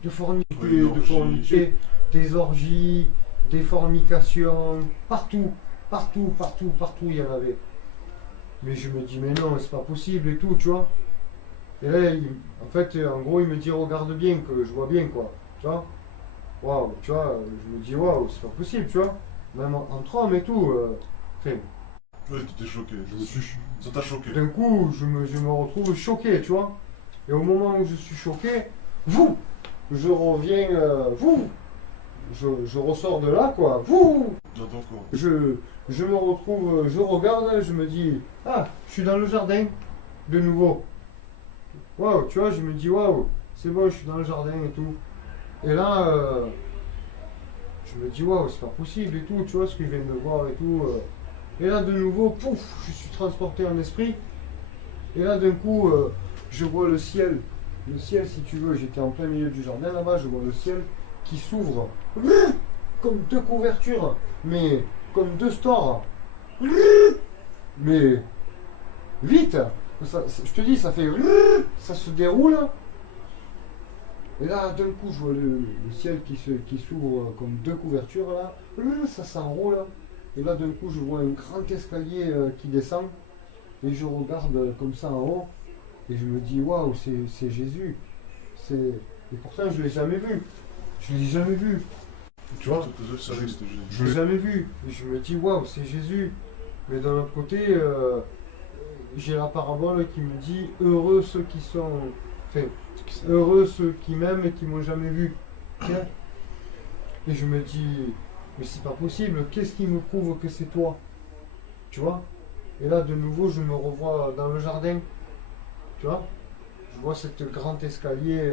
De forniquer, des orgies, des fornications, partout, il y en avait. Mais je me dis, mais non, c'est pas possible et tout, tu vois. Et là, en fait, en gros, il me dit, regarde bien, que je vois bien, quoi. Tu vois. Waouh, tu vois, je me dis, waouh, c'est pas possible, tu vois. Même entre hommes et tout. Enfin, oui, tu t'es choqué. Ça t'a choqué. d'un coup, je me retrouve choqué, tu vois. Et au moment où je suis choqué, je reviens, je ressors de là, quoi. Dans ton corps. Je me retrouve, je regarde, je me dis, ah, je suis dans le jardin, de nouveau. Waouh, tu vois, je me dis, waouh, c'est bon, je suis dans le jardin et tout. Et là, je me dis, waouh, c'est pas possible et tout, tu vois, ce que je viens de voir et tout. Et là, de nouveau, pouf, je suis transporté en esprit. Et là, d'un coup, je vois le ciel. Le ciel, si tu veux, j'étais en plein milieu du jardin là-bas, je vois le ciel qui s'ouvre. Comme deux couvertures, mais comme deux stores. Mais vite, je te dis, ça fait. Ça se déroule. Et là, d'un coup, je vois le ciel qui s'ouvre comme deux couvertures là. Ça s'enroule. Et là, d'un coup, je vois un grand escalier qui descend. Et je regarde comme ça en haut. Et je me dis, waouh, c'est Jésus. Et pourtant, je ne l'ai jamais vu. Je ne l'ai jamais vu. Tu vois, je ne l'ai jamais vu. Et je me dis, waouh, c'est Jésus. Mais d'un autre côté, j'ai la parabole qui me dit, heureux ceux qui sont. Enfin, heureux ceux qui m'aiment et qui m'ont jamais vu. Tiens. Et je me dis, mais c'est pas possible. Qu'est-ce qui me prouve que c'est toi? Tu vois? Et là, de nouveau, je me revois dans le jardin. Tu vois? Je vois cet grand escalier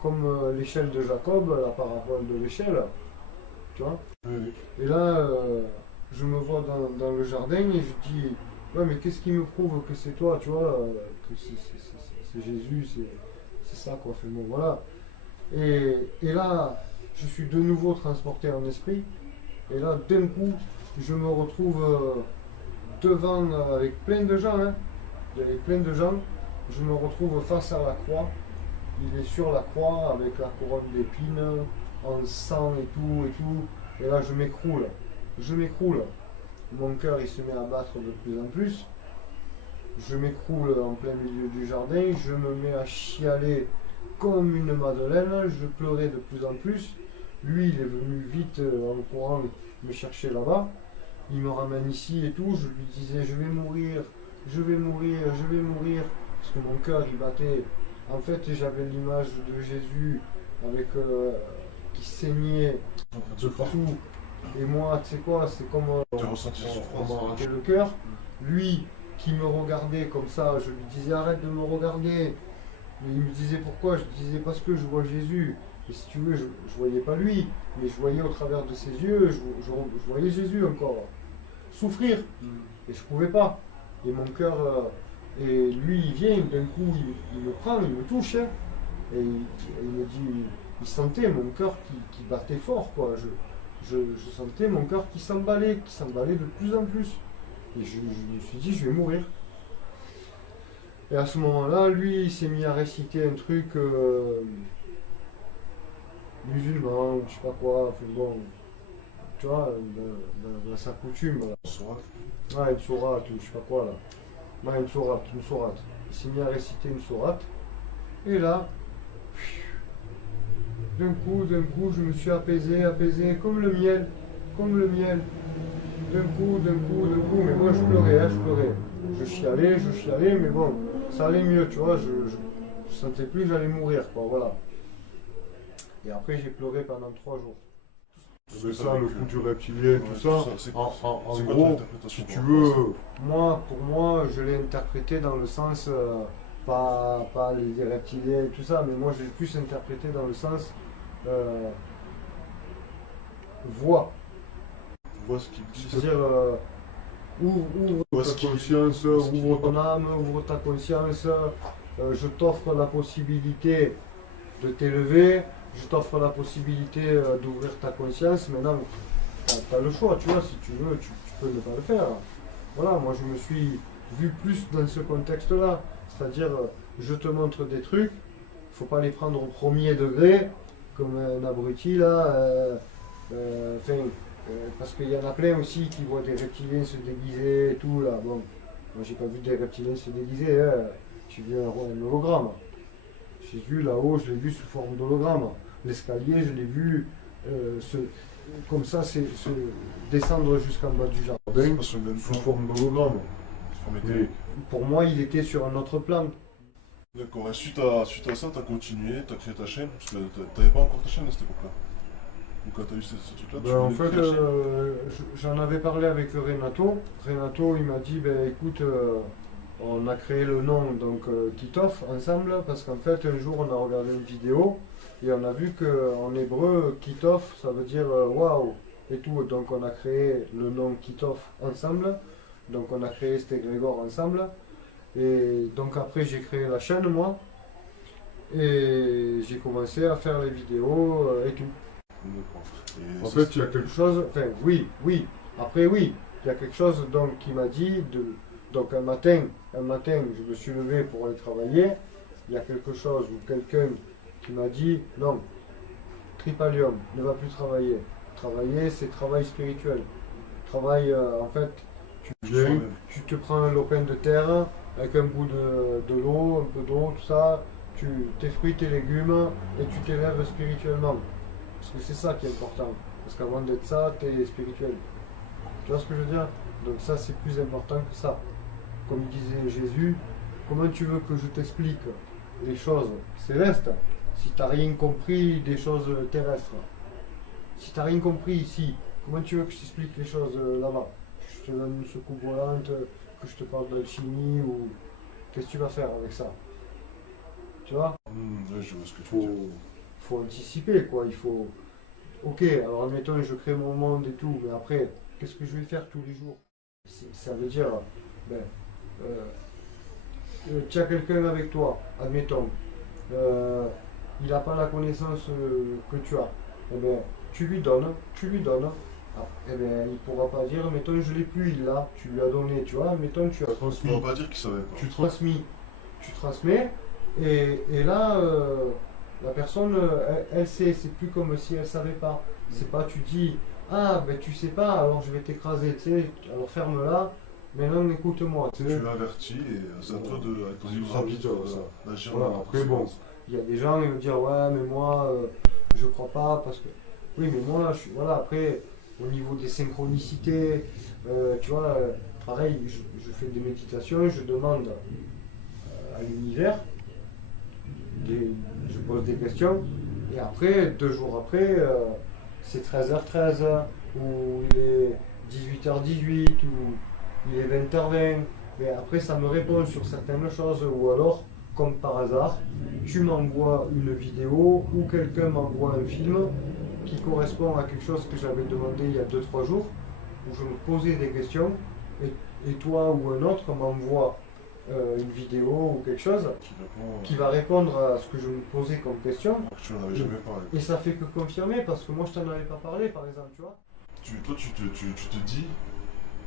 comme l'échelle de Jacob, la parabole de l'échelle. Tu vois? Oui. Et là, je me vois dans le jardin et je dis, ouais, mais qu'est-ce qui me prouve que c'est toi, tu vois? Que c'est Jésus, c'est ça quoi, fait bon, voilà. Et là, je suis de nouveau transporté en esprit, et là, d'un coup, je me retrouve devant, avec plein de gens, hein. Il y avait plein de gens, je me retrouve face à la croix, il est sur la croix avec la couronne d'épines, en sang et tout, et là je m'écroule, mon cœur il se met à battre de plus en plus, je m'écroule en plein milieu du jardin, je me mets à chialer comme une madeleine, je pleurais de plus en plus, lui il est venu vite en courant me chercher là-bas, il me ramène ici et tout, je lui disais je vais mourir, parce que mon cœur il battait. En fait, j'avais l'image de Jésus avec qui saignait de partout. Et moi, tu sais quoi, c'est comme Tu as ressenti sa on souffrance. m'a arraché le cœur. Lui qui me regardait comme ça, je lui disais arrête de me regarder. Et il me disait pourquoi, je lui disais parce que je vois Jésus. Et si tu veux, je voyais pas lui, mais je voyais au travers de ses yeux, je voyais Jésus encore souffrir. Et je pouvais pas. Et mon cœur, et lui il vient, d'un coup il me prend, il me touche, hein, et il me dit, il sentait mon cœur qui battait fort, quoi. Je sentais mon cœur qui s'emballait de plus en plus. Et je me suis dit, je vais mourir. Et à ce moment-là, lui, il s'est mis à réciter un truc musulman, ou je sais pas quoi, enfin bon, tu vois, dans sa coutume, voilà. Ouais, une sourate, ou je sais pas quoi là. Ouais, une sourate. Il s'est mis à réciter une sourate. Et là, d'un coup, je me suis apaisé, comme le miel. D'un coup, mais moi je pleurais, hein, je pleurais. Je chialais, mais bon, ça allait mieux, tu vois, je sentais plus que j'allais mourir, quoi, voilà. Et après j'ai pleuré pendant 3 jours. C'est ça, le coup du reptilien, tout ça. C'est En quoi ton gros, interprétation si tu par veux, rapport pour moi, je l'ai interprété dans le sens, pas les reptiliens et tout ça, mais moi j'ai plus interprété dans le sens voix. Tu vois ce qu'il dit. C'est-à-dire, ouvre Vois ta ce qu'il- conscience, vois ce qu'il ouvre dit. ton âme, ouvre ta conscience, je t'offre la possibilité de t'élever, je t'offre la possibilité d'ouvrir ta conscience. Maintenant, tu as le choix, tu vois, si tu veux, tu peux ne pas le faire. Voilà, moi je me suis vu plus dans ce contexte-là. C'est-à-dire, je te montre des trucs, il ne faut pas les prendre au premier degré, comme un abruti là. Parce qu'il y en a plein aussi qui voient des reptiliens se déguiser et tout là. Bon, moi j'ai pas vu des reptiliens se déguiser, hein. J'ai vu un hologramme. Jésus là-haut, je l'ai vu sous forme d'hologramme. L'escalier, je l'ai vu comme ça, se descendre jusqu'en bas du jardin, C'est pas sur le même sous plan. forme d'hologramme. On mettait- Et pour moi, il était sur un autre plan. D'accord, et suite à ça, tu as continué, tu as créé ta chaîne, parce que t'avais pas encore ta chaîne à cette époque-là. Donc quand tu as eu ce truc-là, tu Ben, en voulais fait, créer la chaîne. j'en avais parlé avec Renato. Renato, il m'a dit, ben écoute, on a créé le nom, donc Kitov, ensemble, parce qu'en fait, un jour, on a regardé une vidéo, et on a vu qu'en hébreu, Kitov, ça veut dire waouh, et tout. Donc on a créé le nom Kitov ensemble, donc on a créé cet égrégore ensemble. Et donc après, j'ai créé la chaîne, moi, et j'ai commencé à faire les vidéos et tout. D'accord. Et En ça, fait, il y a quelque chose, enfin oui, après oui, il y a quelque chose donc qui m'a dit, donc un matin, je me suis levé pour aller travailler, il y a quelque chose ou quelqu'un qui m'a dit, non, Tripalium, ne va plus travailler. Travailler, c'est travail spirituel. Travail, en fait, tu viens, toi-même. tu te prends un lopin de terre avec un bout de l'eau, un peu d'eau, tout ça, tes fruits, tes légumes, et tu t'élèves spirituellement. Parce que c'est ça qui est important. Parce qu'avant d'être ça, tu es spirituel. Tu vois ce que je veux dire? Donc ça, c'est plus important que ça. Comme disait Jésus, comment tu veux que je t'explique les choses célestes si tu n'as rien compris des choses terrestres? Si tu n'as rien compris ici, comment tu veux que je t'explique les choses là-bas? Je te donne une soucoupe volante, que je te parle d'alchimie, ou qu'est-ce que tu vas faire avec ça? Tu vois? Ouais, je vois ce que tu veux dire. Faut anticiper, quoi. Il faut. Ok, alors admettons, je crée mon monde et tout, mais après, qu'est-ce que je vais faire tous les jours? Ça veut dire, ben, tu as quelqu'un avec toi, admettons, il n'a pas la connaissance que tu as, eh ben, tu lui donnes, ah, eh ben, il ne pourra pas dire, mettons, je l'ai plus, il l'a, tu lui as donné, tu vois, mettons, tu as On transmis, ne va pas dire qu'il savait pas. tu transmets, et là, la personne, elle sait, c'est plus comme si elle ne savait pas. C'est pas, tu dis, ah, ben tu sais pas, alors je vais t'écraser, tu sais, alors ferme-la, maintenant écoute-moi. Tu l'as averti et c'est à toi de, avec ton libre arbitre, d'agir. Voilà, après, bon, il y a des gens qui vont dire, ouais, mais moi, je crois pas, parce que. Oui, mais moi, voilà, après, au niveau des synchronicités, tu vois, pareil, je fais des méditations, je demande à l'univers, je pose des questions, et après, 2 jours après, c'est 13h13, ou il est 18h18, ou il est 20h20, mais après ça me répond sur certaines choses, ou alors, comme par hasard, tu m'envoies une vidéo, ou quelqu'un m'envoie un film qui correspond à quelque chose que j'avais demandé il y a 2-3 jours, où je me posais des questions, et toi ou un autre m'envoie une vidéo ou quelque chose qui va répondre à ce que je me posais comme question. Tu n'en avais jamais parlé. Et ça fait que confirmer, parce que moi je t'en avais pas parlé, par exemple, tu vois. Toi, tu te dis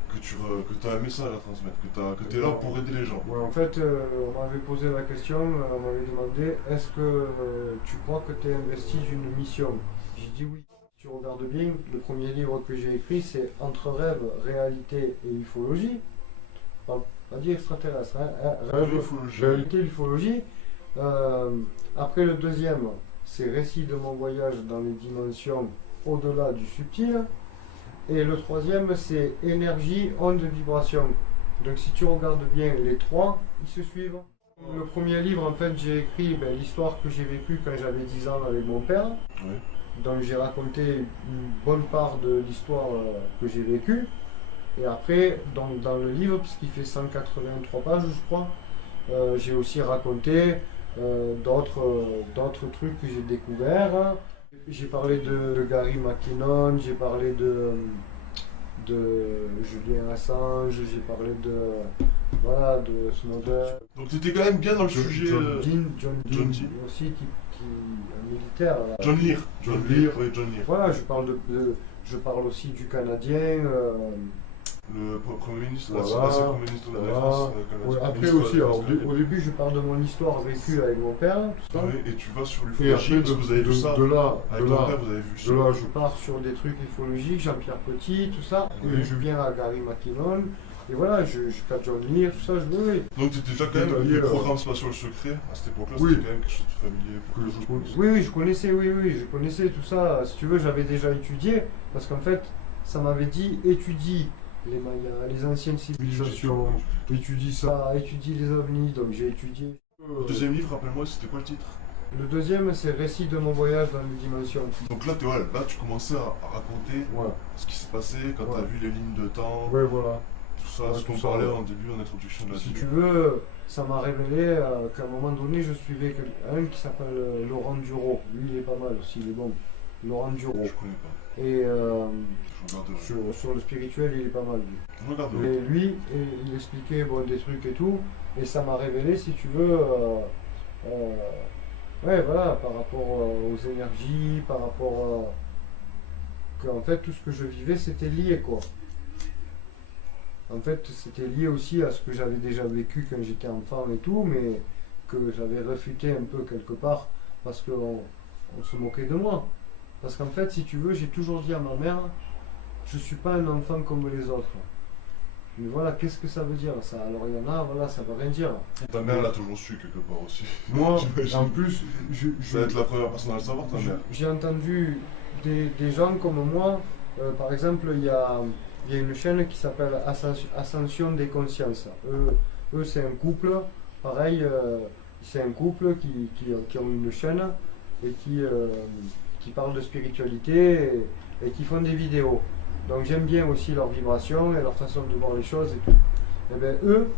que tu as un message à transmettre, que tu es là pour aider les gens. Ouais, en fait, on m'avait posé la question, on m'avait demandé, est-ce que tu crois que tu es investi d'une mission? J'ai dit oui. Si tu regardes bien, le premier livre que j'ai écrit, c'est Entre rêve, réalité et ufologie. Pas dit extraterrestre, hein. Réalité, ufologie. Après le deuxième, c'est Récit de mon voyage dans les dimensions au-delà du subtil. Et le troisième, c'est Énergie, onde, vibration. Donc si tu regardes bien les trois, ils se suivent. Le premier livre, en fait, j'ai écrit l'histoire que j'ai vécue quand j'avais 10 ans avec mon père. Oui. Donc j'ai raconté une bonne part de l'histoire que j'ai vécue. Et après, dans le livre, puisqu'il fait 183 pages, je crois, j'ai aussi raconté d'autres trucs que j'ai découverts. J'ai parlé de Gary McKinnon, j'ai parlé de Julian Assange, j'ai parlé de Snowden. Donc tu étais quand même bien dans le sujet. John Dean aussi, qui est militaire. Là. John Lear. Oui, John Lear. Voilà, je parle aussi du Canadien. Le Premier ministre, voilà, l'ancien Premier ministre de la Défense. Ouais, après aussi, alors, au début, je parle de mon histoire vécue avec mon père, tout ça. Oui, et tu vas sur l'ufologie, parce que vous avez vu ça. Avec ton père, vous avez vu ça. De là, je pars sur des trucs ufologiques, Jean-Pierre Petit, tout ça. Oui. Et je viens à Gary McKinnon. Et voilà, je capte John Lear, tout ça, oui. Donc tu étais déjà quand même les programmes spatiaux secrets, à cette époque-là, Oui. c'était quand même quelque chose de familier. Oui, je connaissais tout ça. Si tu veux, j'avais déjà étudié, parce qu'en fait, ça m'avait dit, étudie les Mayas, les anciennes civilisations, étudie ça, étudie les ovnis, donc j'ai étudié. Le deuxième livre, rappelle-moi, c'était quoi le titre? Le deuxième, c'est Récit de mon voyage dans les dimensions. Donc là, tu commençais à raconter ce qui s'est passé quand tu as vu les lignes de temps, Ouais, voilà. tout ça, Ouais, ce qu'on tout ça, parlait en début, en introduction de la Si vidéo. tu veux, ça m'a révélé qu'à un moment donné, je suivais un qui s'appelle Laurent Duro. Lui, il est pas mal aussi, il est bon. Laurent Duro. Je connais pas. Et Je regarde. sur le spirituel, il est pas mal, lui. Je regarde. Et lui, il expliquait des trucs et tout, et ça m'a révélé, si tu veux, par rapport aux énergies, par rapport qu'en fait tout ce que je vivais c'était lié quoi. En fait c'était lié aussi à ce que j'avais déjà vécu quand j'étais enfant et tout, mais que j'avais refuté un peu quelque part parce qu'on se moquait de moi. Parce qu'en fait, si tu veux, j'ai toujours dit à ma mère, je suis pas un enfant comme les autres. Mais voilà, qu'est-ce que ça veut dire ça? Alors il y en a, voilà, ça veut rien dire. Ta mère l'a toujours su quelque part aussi. Moi, J'imagine. en plus, Ça va être la première personne à le savoir, ta mère. j'ai entendu des gens comme moi, par exemple, il y a une chaîne qui s'appelle Ascension des consciences. Eux c'est un couple, pareil, c'est un couple qui ont une chaîne et qui parlent de spiritualité et qui font des vidéos. Donc j'aime bien aussi leur vibration et leur façon de voir les choses et tout. Et bien eux,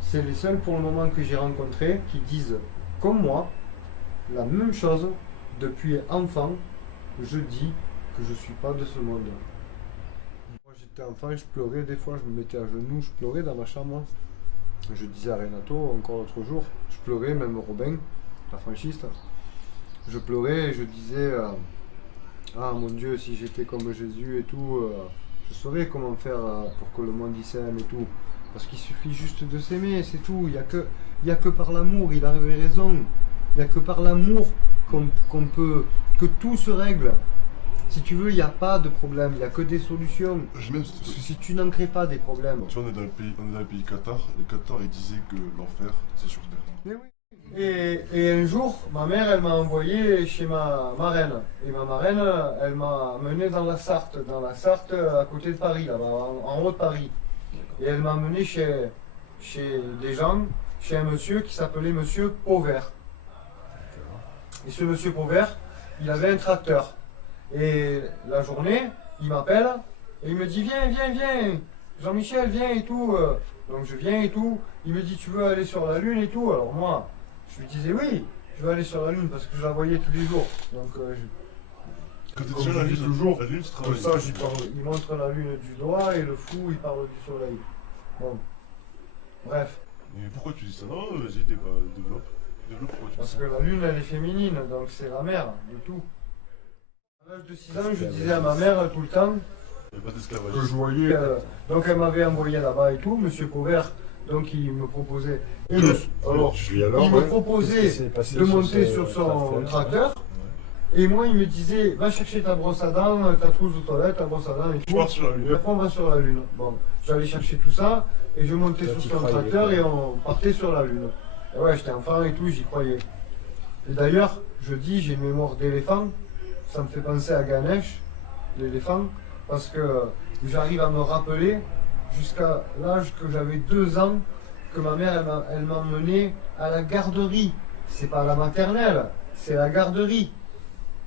c'est les seuls pour le moment que j'ai rencontrés qui disent, comme moi, la même chose depuis enfant. Je dis que je suis pas de ce monde. Moi j'étais enfant, je pleurais des fois, je me mettais à genoux, je pleurais dans ma chambre. Je disais à Renato, encore l'autre jour, je pleurais, même Robin, la franchiste, je pleurais et je disais ah mon Dieu, si j'étais comme Jésus et tout, je saurais comment faire pour que le monde y s'aime et tout. Parce qu'il suffit juste de s'aimer, c'est tout. Il y a que par l'amour, il avait raison. Il n'y a que par l'amour qu'on peut, que tout se règle. Si tu veux, il n'y a pas de problème, il n'y a que des solutions. Même, Si tu n'en crées pas des problèmes. tu vois, on est dans le pays Qatar. Le Qatar, il disait que l'enfer, c'est sur Terre. Mais oui. Et un jour, ma mère, elle m'a envoyé chez ma marraine. Et ma marraine, elle m'a mené dans la Sarthe à côté de Paris, là-bas, en haut de Paris. Et elle m'a mené chez des gens, chez un monsieur qui s'appelait Monsieur Pauvert. Et ce Monsieur Pauvert, il avait un tracteur. Et la journée, il m'appelle et il me dit viens, Jean-Michel, viens et tout. Donc je viens et tout. Il me dit tu veux aller sur la Lune et tout. Alors moi, je lui disais oui, je veux aller sur la Lune parce que je la voyais tous les jours. Donc Quand tu comme sur je la dis Lune, toujours, la Lune, tu comme travailles. ça, il montre la Lune du doigt et le fou, il parle du soleil. Bon. Bref. Mais pourquoi tu dis ça? Non, vas-y, développe. Développe pourquoi tu dis Parce ça. que la Lune, elle est féminine, donc c'est la mère de tout. À l'âge de 6 ans, je disais à ma mère tout le temps Il n'y a pas d'esclavage. que je voyais. Donc elle m'avait envoyé là-bas et tout, Monsieur Pauvert, donc il me proposait. Alors, Puis alors, il me ouais, proposait qu'est-ce qui s'est passé de monter ce sur son tracteur. Ouais. Et moi, il me disait, va chercher ta brosse à dents, ta trousse de toilette, ta brosse à dents et Tu tout. pars sur la Et Lune. après, on va sur la Lune. Bon, j'allais chercher tout ça, et je montais Toi, sur tu son croyais, tracteur, quoi. et on partait sur la Lune. Et ouais, j'étais enfant et tout, j'y croyais. Et d'ailleurs, je dis, j'ai une mémoire d'éléphant, ça me fait penser à Ganesh, l'éléphant, parce que j'arrive à me rappeler, jusqu'à l'âge que j'avais 2 ans, que ma mère, elle m'a emmené à la garderie. C'est pas à la maternelle, c'est la garderie.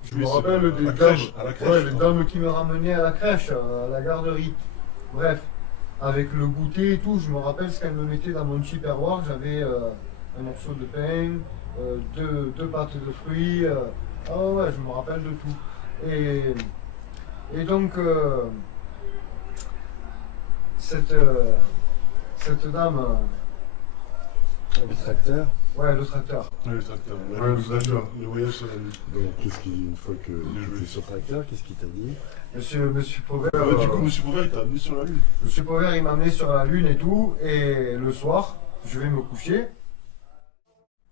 Je Oui, me c'est rappelle à des la dames, crèche, à la crèche, ouais, les non. dames qui me ramenaient à la crèche, à la garderie. Bref, avec le goûter et tout, je me rappelle ce qu'elle me mettait dans mon tupperware. J'avais un morceau de pain, deux pâtes de fruits. Ah ouais, je me rappelle de tout. Et donc, cette dame, Le tracteur. ouais, le tracteur. Ouais, le tracteur. Ouais, le tracteur. Le voyage sur la Lune. Donc, une fois que tu étais sur le tracteur, qu'est-ce qu'il t'a dit? Monsieur Pauvert. Du coup, Monsieur Pauvert, il t'a amené sur la Lune. Monsieur Pauvert, il m'a amené sur la Lune et tout. Et le soir, je vais me coucher.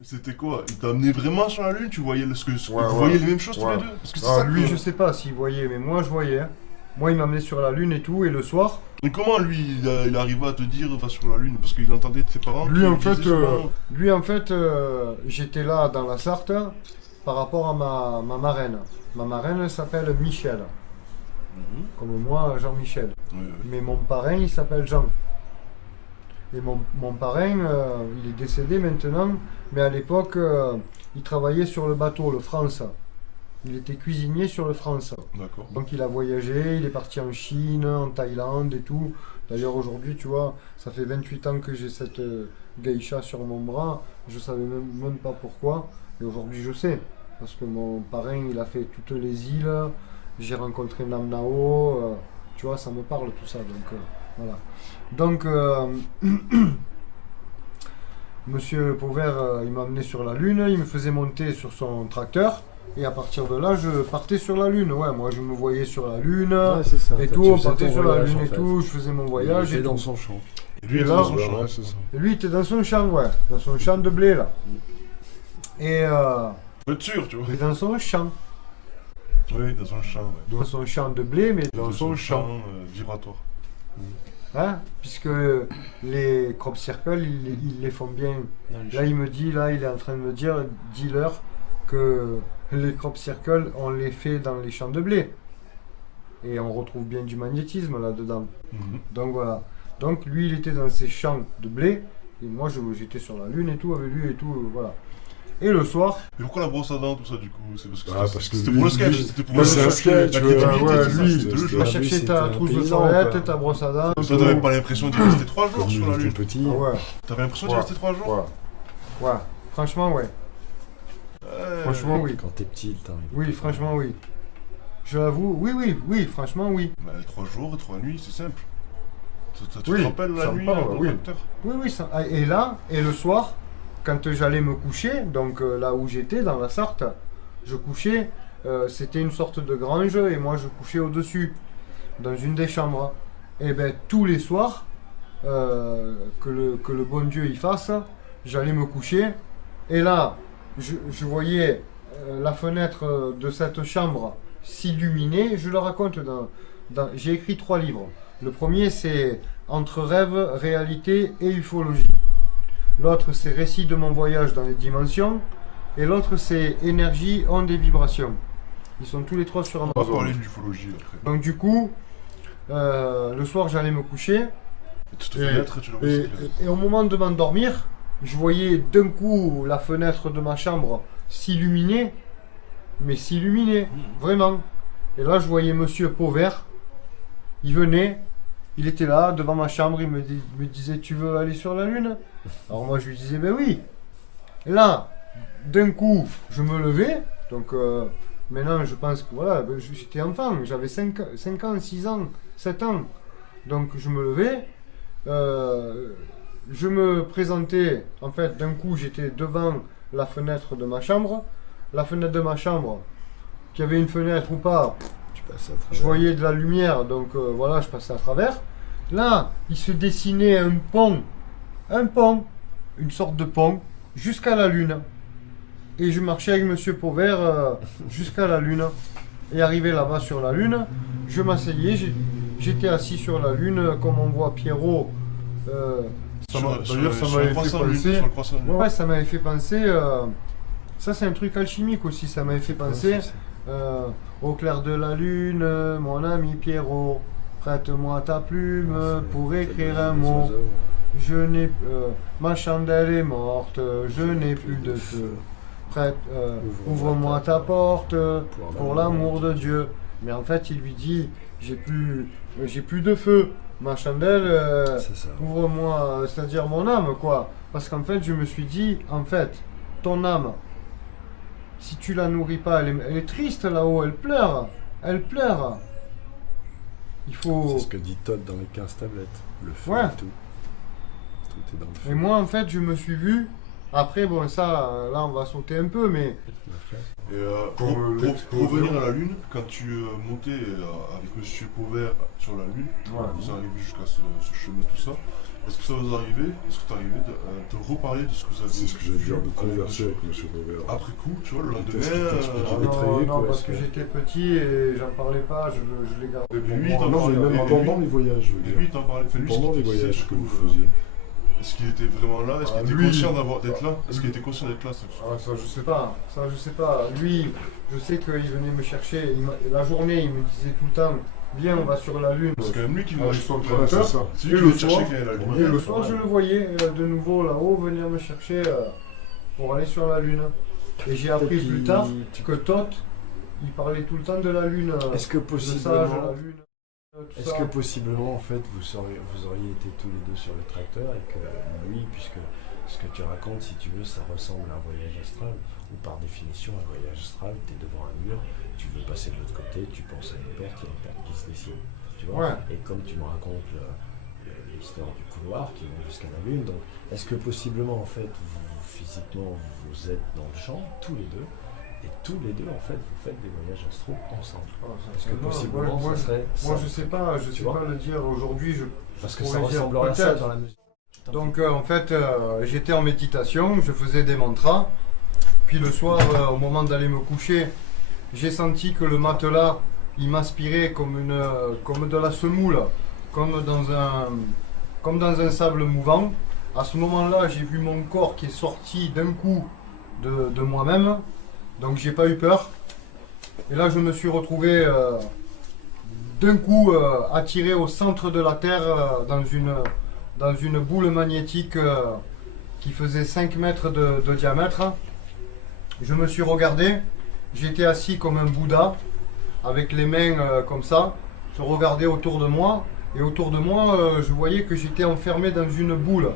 C'était quoi? Il t'a amené vraiment sur la Lune? Tu voyais Ouais, vous ouais. voyez les mêmes choses tous Ouais. les deux? Parce que c'est Ah, ça lui, que- je sais pas s'il voyait, mais moi, je voyais. Hein. Moi, il m'a amené sur la Lune et tout. Et le soir, Mais comment lui, il arrivait à te dire va sur la Lune? Parce qu'il entendait de ses parents. lui, qui en disaient fait, souvent, j'étais là dans la Sarthe par rapport à ma marraine. Ma marraine s'appelle Michel, comme moi, Jean-Michel. Ouais, ouais. Mais mon parrain, il s'appelle Jean. Et mon parrain, il est décédé maintenant, mais à l'époque, il travaillait sur le bateau, le France. Il était cuisinier sur le France. D'accord. Donc il a voyagé, il est parti en Chine, en Thaïlande et tout. D'ailleurs aujourd'hui, tu vois, ça fait 28 ans que j'ai cette geisha sur mon bras. Je savais même pas pourquoi. Et aujourd'hui je sais. Parce que mon parrain, il a fait toutes les îles. J'ai rencontré Nam Nao. Tu vois, ça me parle tout ça. Donc voilà. Donc Monsieur Pauvert, il m'a amené sur la Lune. Il me faisait monter sur son tracteur. Et à partir de là, je partais sur la Lune. Ouais, moi je me voyais sur la Lune. Ouais, c'est ça. Et Toi, tout, tu on faisais partait ton sur la voyage, Lune en et fait. tout, je faisais mon voyage Il et était dans tout. son champ. Et lui, il Et était là- dans son Ouais, champ. ouais, c'est ça. Et lui, il était dans son champ, ouais, dans son champ de blé là. Et Faut être sûr, tu vois. il était dans son champ. Oui, dans un champ, ouais. Dans son champ de blé, mais dans son champ. vibratoire. Hein? Puisque les crop circles, ils les font bien. Là, il me dit, là, il est en train de me dire, dis-leur que les crop circles, on les fait dans les champs de blé. Et on retrouve bien du magnétisme là-dedans. Mhm. Donc voilà. Donc lui, il était dans ses champs de blé. Et moi, j'étais sur la Lune et tout, avec lui et tout, voilà. Et le soir, Et pourquoi la brosse à dents, tout ça, du coup? C'est parce que Ah, parce que c'était lui- pour le sketch. lui- C'était pour lui, le c'est un sketch, la ouais, crédibilité, ouais, c'est ça, lui, c'était le c'était- jeu. va lui, chercher c'était ta un trousse de paysan, toilette, quoi. ta brosse à dents. Toi, t'avais pas l'impression d'y rester 3 jours Comme sur la il Lune? était petit. Ah ouais, T'avais l'impression d'y Ouais. rester 3 jours? ouais. Ouais, franchement, ouais. Ouais. Franchement, oui. Quand t'es petit, t'arrives. Oui, franchement, oui. Je l'avoue, oui, franchement, oui. Bah, 3 jours et 3 nuits, c'est simple. Tu Oui, te rappelles ça la me nuit parle, dans oui. le tracteur? Oui, oui, ça. Et là, et le soir, quand j'allais me coucher, donc là où j'étais, dans la Sarthe, je couchais, c'était une sorte de grange, et moi je couchais au-dessus, dans une des chambres. Et bien, tous les soirs, que le bon Dieu y fasse, j'allais me coucher, et là, je voyais la fenêtre de cette chambre s'illuminer. Je le raconte j'ai écrit 3 livres. Le premier, c'est Entre rêve, réalité et ufologie. L'autre, c'est Récit de mon voyage dans les dimensions. Et l'autre, c'est Énergie, ondes et vibrations. Ils sont tous les 3 sur On va Amazon. parler d'ufologie après. Donc du coup, le soir, j'allais me coucher. Tu te fais mettre et tu le Et, recycles. et au moment de m'endormir, je voyais d'un coup la fenêtre de ma chambre s'illuminer. Mais s'illuminer, vraiment. Et là, je voyais Monsieur Pauvert. Il venait. Il était là, devant ma chambre, il me disait, tu veux aller sur la Lune? Alors moi, je lui disais, ben oui. Et là, d'un coup, je me levais. Donc maintenant, je pense que voilà, ben, j'étais enfant, j'avais 5 ans, 6 ans, 7 ans. Donc je me levais, je me présentais, en fait, d'un coup, j'étais devant la fenêtre de ma chambre. La fenêtre de ma chambre, qu'il y avait une fenêtre ou pas, Tu passes à travers. je voyais de la lumière, donc voilà, je passais à travers. Là, il se dessinait un pont, une sorte de pont, jusqu'à la Lune. Et je marchais avec Monsieur Pauvert jusqu'à la Lune. Et arrivé là-bas sur la Lune, je m'asseyais, j'étais assis sur la Lune, comme on voit Pierrot. D'ailleurs, ça m'avait fait penser. Sur le croissant de lune. Ouais, ça m'avait fait penser. Ça, c'est un truc alchimique aussi. Ça m'avait fait penser. Au clair de la lune, mon ami Pierrot, prête-moi ta plume pour écrire un mot. Je n'ai ma chandelle est morte, je n'ai plus de feu. Prête, ouvre-moi ta porte pour l'amour de Dieu. Mais en fait, il lui dit, j'ai plus de feu. Ma chandelle, C'est ça. ouvre-moi, c'est-à-dire mon âme, quoi. Parce qu'en fait, je me suis dit, en fait, ton âme, si tu la nourris pas, elle est triste là-haut, elle pleure. Elle pleure. Il faut. C'est ce que dit Todd dans les 15 tablettes. Le feu Ouais. et tout. Tout est dans le feu. Et moi, en fait, je me suis vu. Après, bon, ça, là, on va sauter un peu, mais. Et Pour pour revenir à la Lune, quand tu montais avec Monsieur Pauvert sur la Lune, vous arrivez jusqu'à ce chemin, tout ça, est-ce que ça vous arrivait, est-ce que tu arrivais de reparler de ce que vous avez C'est ce que j'allais dire, de avec converser Monsieur- avec M. Pauvert. Après coup, tu vois, le Qu'est-ce qu'il lendemain, t'explique? Ah Il est non, effrayé, non, quoi, parce est-ce que que- j'étais petit et j'en parlais pas, je les gardais. Et puis lui, pour t'en moi. Non, mais parlait- même et pendant lui- les voyages, je veux et dire. lui, il t'en parlait. Enfin, lui, Pendant ce les qu'il te disait, voyages que surtout, vous faisiez. est-ce qu'il était vraiment là? Est-ce qu'il Ah, était lui- conscient d'être là? Est-ce qu'il était conscient d'être là? Ah, ça, je sais pas. Ça, je sais pas. Lui, je sais qu'il venait me chercher. La journée, il me disait tout le temps, viens, on va sur la Lune. C'est quand même lui qui Ah, venait je suis en train Ouais, de c'est faire. ça. C'est Et lui qui le venait chercher soir- quand il y a la Et lumière. le soir, je le voyais de nouveau là-haut venir me chercher pour aller sur la Lune. Et j'ai appris plus tard que Tot, il parlait tout le temps de la Lune. Est-ce que Le sage, possiblement, la Lune, tout est-ce ça. que possiblement en fait vous auriez été tous les deux sur le tracteur et que lui, puisque ce que tu racontes, si tu veux, ça ressemble à un voyage astral, ou par définition un voyage astral, tu es devant un mur, tu veux passer de l'autre côté, tu penses à une porte, il y a une porte qui se dessine. Tu vois. Ouais. Et comme tu me racontes l'histoire du couloir qui va jusqu'à la Lune, donc est-ce que possiblement en fait physiquement vous êtes dans le champ, tous les deux, et tous les deux en fait vous faites des voyages astraux ensemble? Ah, ça, Est-ce que non, possiblement moi, ça serait moi, ça? je sais pas, je sais vois pas le dire aujourd'hui. Parce que je ça pourrais dire ressemblerait à ça peut-être. dans la musique. Donc en fait, j'étais en méditation, je faisais des mantras. Puis le soir, au moment d'aller me coucher, j'ai senti que le matelas, il m'aspirait comme de la semoule, comme dans un sable mouvant. À ce moment-là, j'ai vu mon corps qui est sorti d'un coup de moi-même. Donc j'ai pas eu peur. Et là, je me suis retrouvé d'un coup attiré au centre de la Terre dans une boule magnétique qui faisait 5 mètres de diamètre. Je me suis regardé, j'étais assis comme un Bouddha, avec les mains comme ça. Je regardais autour de moi, et autour de moi, je voyais que j'étais enfermé dans une boule.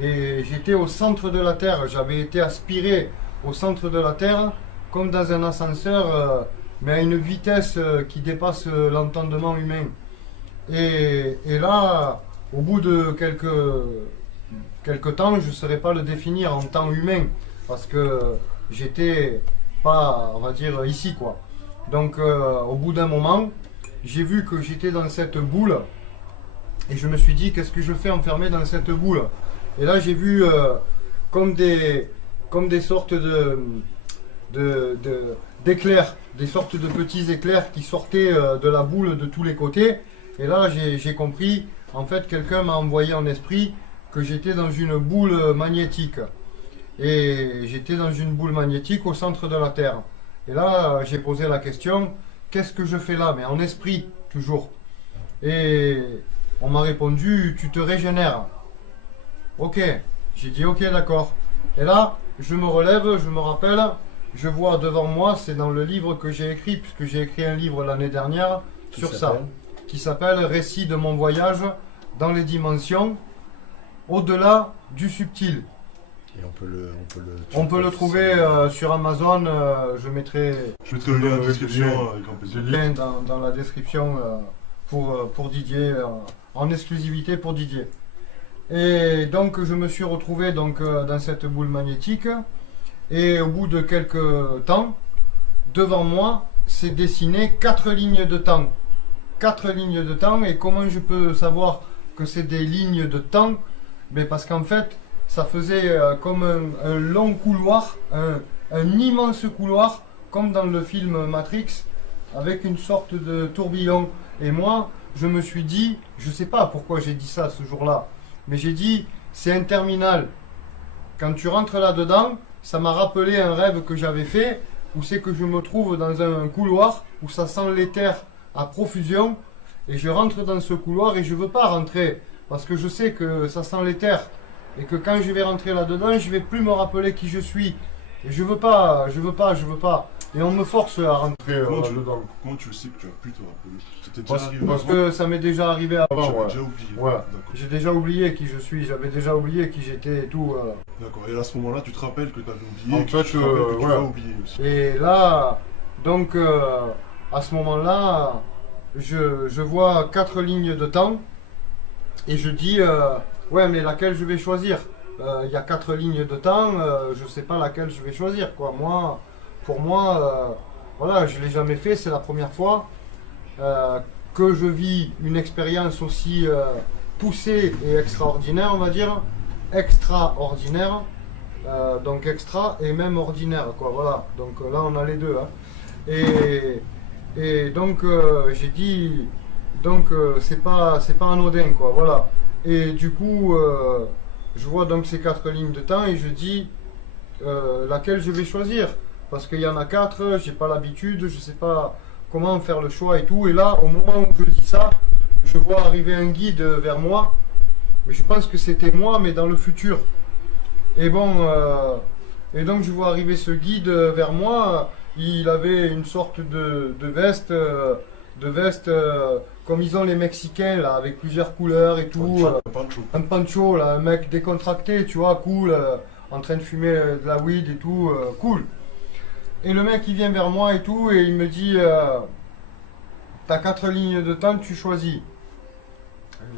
Et j'étais au centre de la Terre, j'avais été aspiré au centre de la Terre, comme dans un ascenseur, mais à une vitesse qui dépasse l'entendement humain. Et là, au bout de quelques temps, je ne saurais pas le définir en temps humain, parce que j'étais pas, on va dire, ici, quoi. Donc, au bout d'un moment, j'ai vu que j'étais dans cette boule, et je me suis dit, qu'est-ce que je fais enfermé dans cette boule? Et là, j'ai vu comme des sortes d'éclairs, des sortes de petits éclairs qui sortaient de la boule de tous les côtés. Et là, j'ai compris, en fait, quelqu'un m'a envoyé en esprit que j'étais dans une boule magnétique. Et j'étais dans une boule magnétique au centre de la Terre. Et là, j'ai posé la question, qu'est-ce que je fais là? Mais en esprit, toujours. Et on m'a répondu, tu te régénères. Ok, j'ai dit ok, d'accord. Et là, je me relève, je me rappelle, je vois devant moi, c'est dans le livre que j'ai écrit, puisque j'ai écrit un livre l'année dernière sur ça, qui s'appelle Récit de mon voyage dans les dimensions, au-delà du subtil. Et on peut le trouver sur Amazon, je mettrai le lien en description avec grand plaisir. le lien dans la description pour Didier, en exclusivité pour Didier. Et donc je me suis retrouvé donc, dans cette boule magnétique, et au bout de quelques temps, devant moi, s'est dessiné 4 lignes de temps. 4 lignes de temps, et comment je peux savoir que c'est des lignes de temps? Mais parce qu'en fait, ça faisait comme un long couloir, un immense couloir, comme dans le film Matrix, avec une sorte de tourbillon. Et moi, je me suis dit, je ne sais pas pourquoi j'ai dit ça ce jour-là, mais j'ai dit, c'est interminable. Quand tu rentres là-dedans, ça m'a rappelé un rêve que j'avais fait, où c'est que je me trouve dans un couloir, où ça sent l'éther à profusion, et je rentre dans ce couloir et je ne veux pas rentrer, parce que je sais que ça sent l'éther, et que quand je vais rentrer là-dedans, je ne vais plus me rappeler qui je suis. Et je veux pas. Et on me force à rentrer là-dedans. Comment tu le sais que tu as pu te rappeler? C'était déjà Parce, arrivé parce avant? que ça m'est déjà arrivé avant. J'avais Ouais. déjà oublié. Ouais. D'accord. J'ai déjà oublié qui je suis, j'avais déjà oublié qui j'étais et tout. D'accord. Et à ce moment-là, tu te rappelles que tu avais oublié, En que fait, tu te rappelles que tu ouais. as oublié aussi. Et là, donc, à ce moment-là, je vois 4 lignes de temps et je dis, ouais, mais laquelle je vais choisir? Il y a 4 lignes de temps, je ne sais pas laquelle je vais choisir, quoi. Moi, pour moi, voilà, je ne l'ai jamais fait, c'est la première fois que je vis une expérience aussi poussée et extraordinaire, on va dire. Extraordinaire, donc extra et même ordinaire, quoi. Voilà, donc là, on a les deux. Hein. Et donc, j'ai dit, donc, c'est pas anodin, quoi. Voilà. Et du coup, je vois donc ces 4 lignes de temps et je dis laquelle je vais choisir. Parce qu'il y en a 4, j'ai pas l'habitude, je sais pas comment faire le choix et tout. Et là, au moment où je dis ça, je vois arriver un guide vers moi. Mais je pense que c'était moi, mais dans le futur. Et bon, et donc je vois arriver ce guide vers moi. Il avait une sorte de veste, comme ils ont les Mexicains, là, avec plusieurs couleurs et tout. Pancho. Un pancho, là, un mec décontracté, tu vois, cool, en train de fumer de la weed et tout, cool. Et le mec, il vient vers moi et tout, et il me dit, t'as 4 lignes de temps, tu choisis.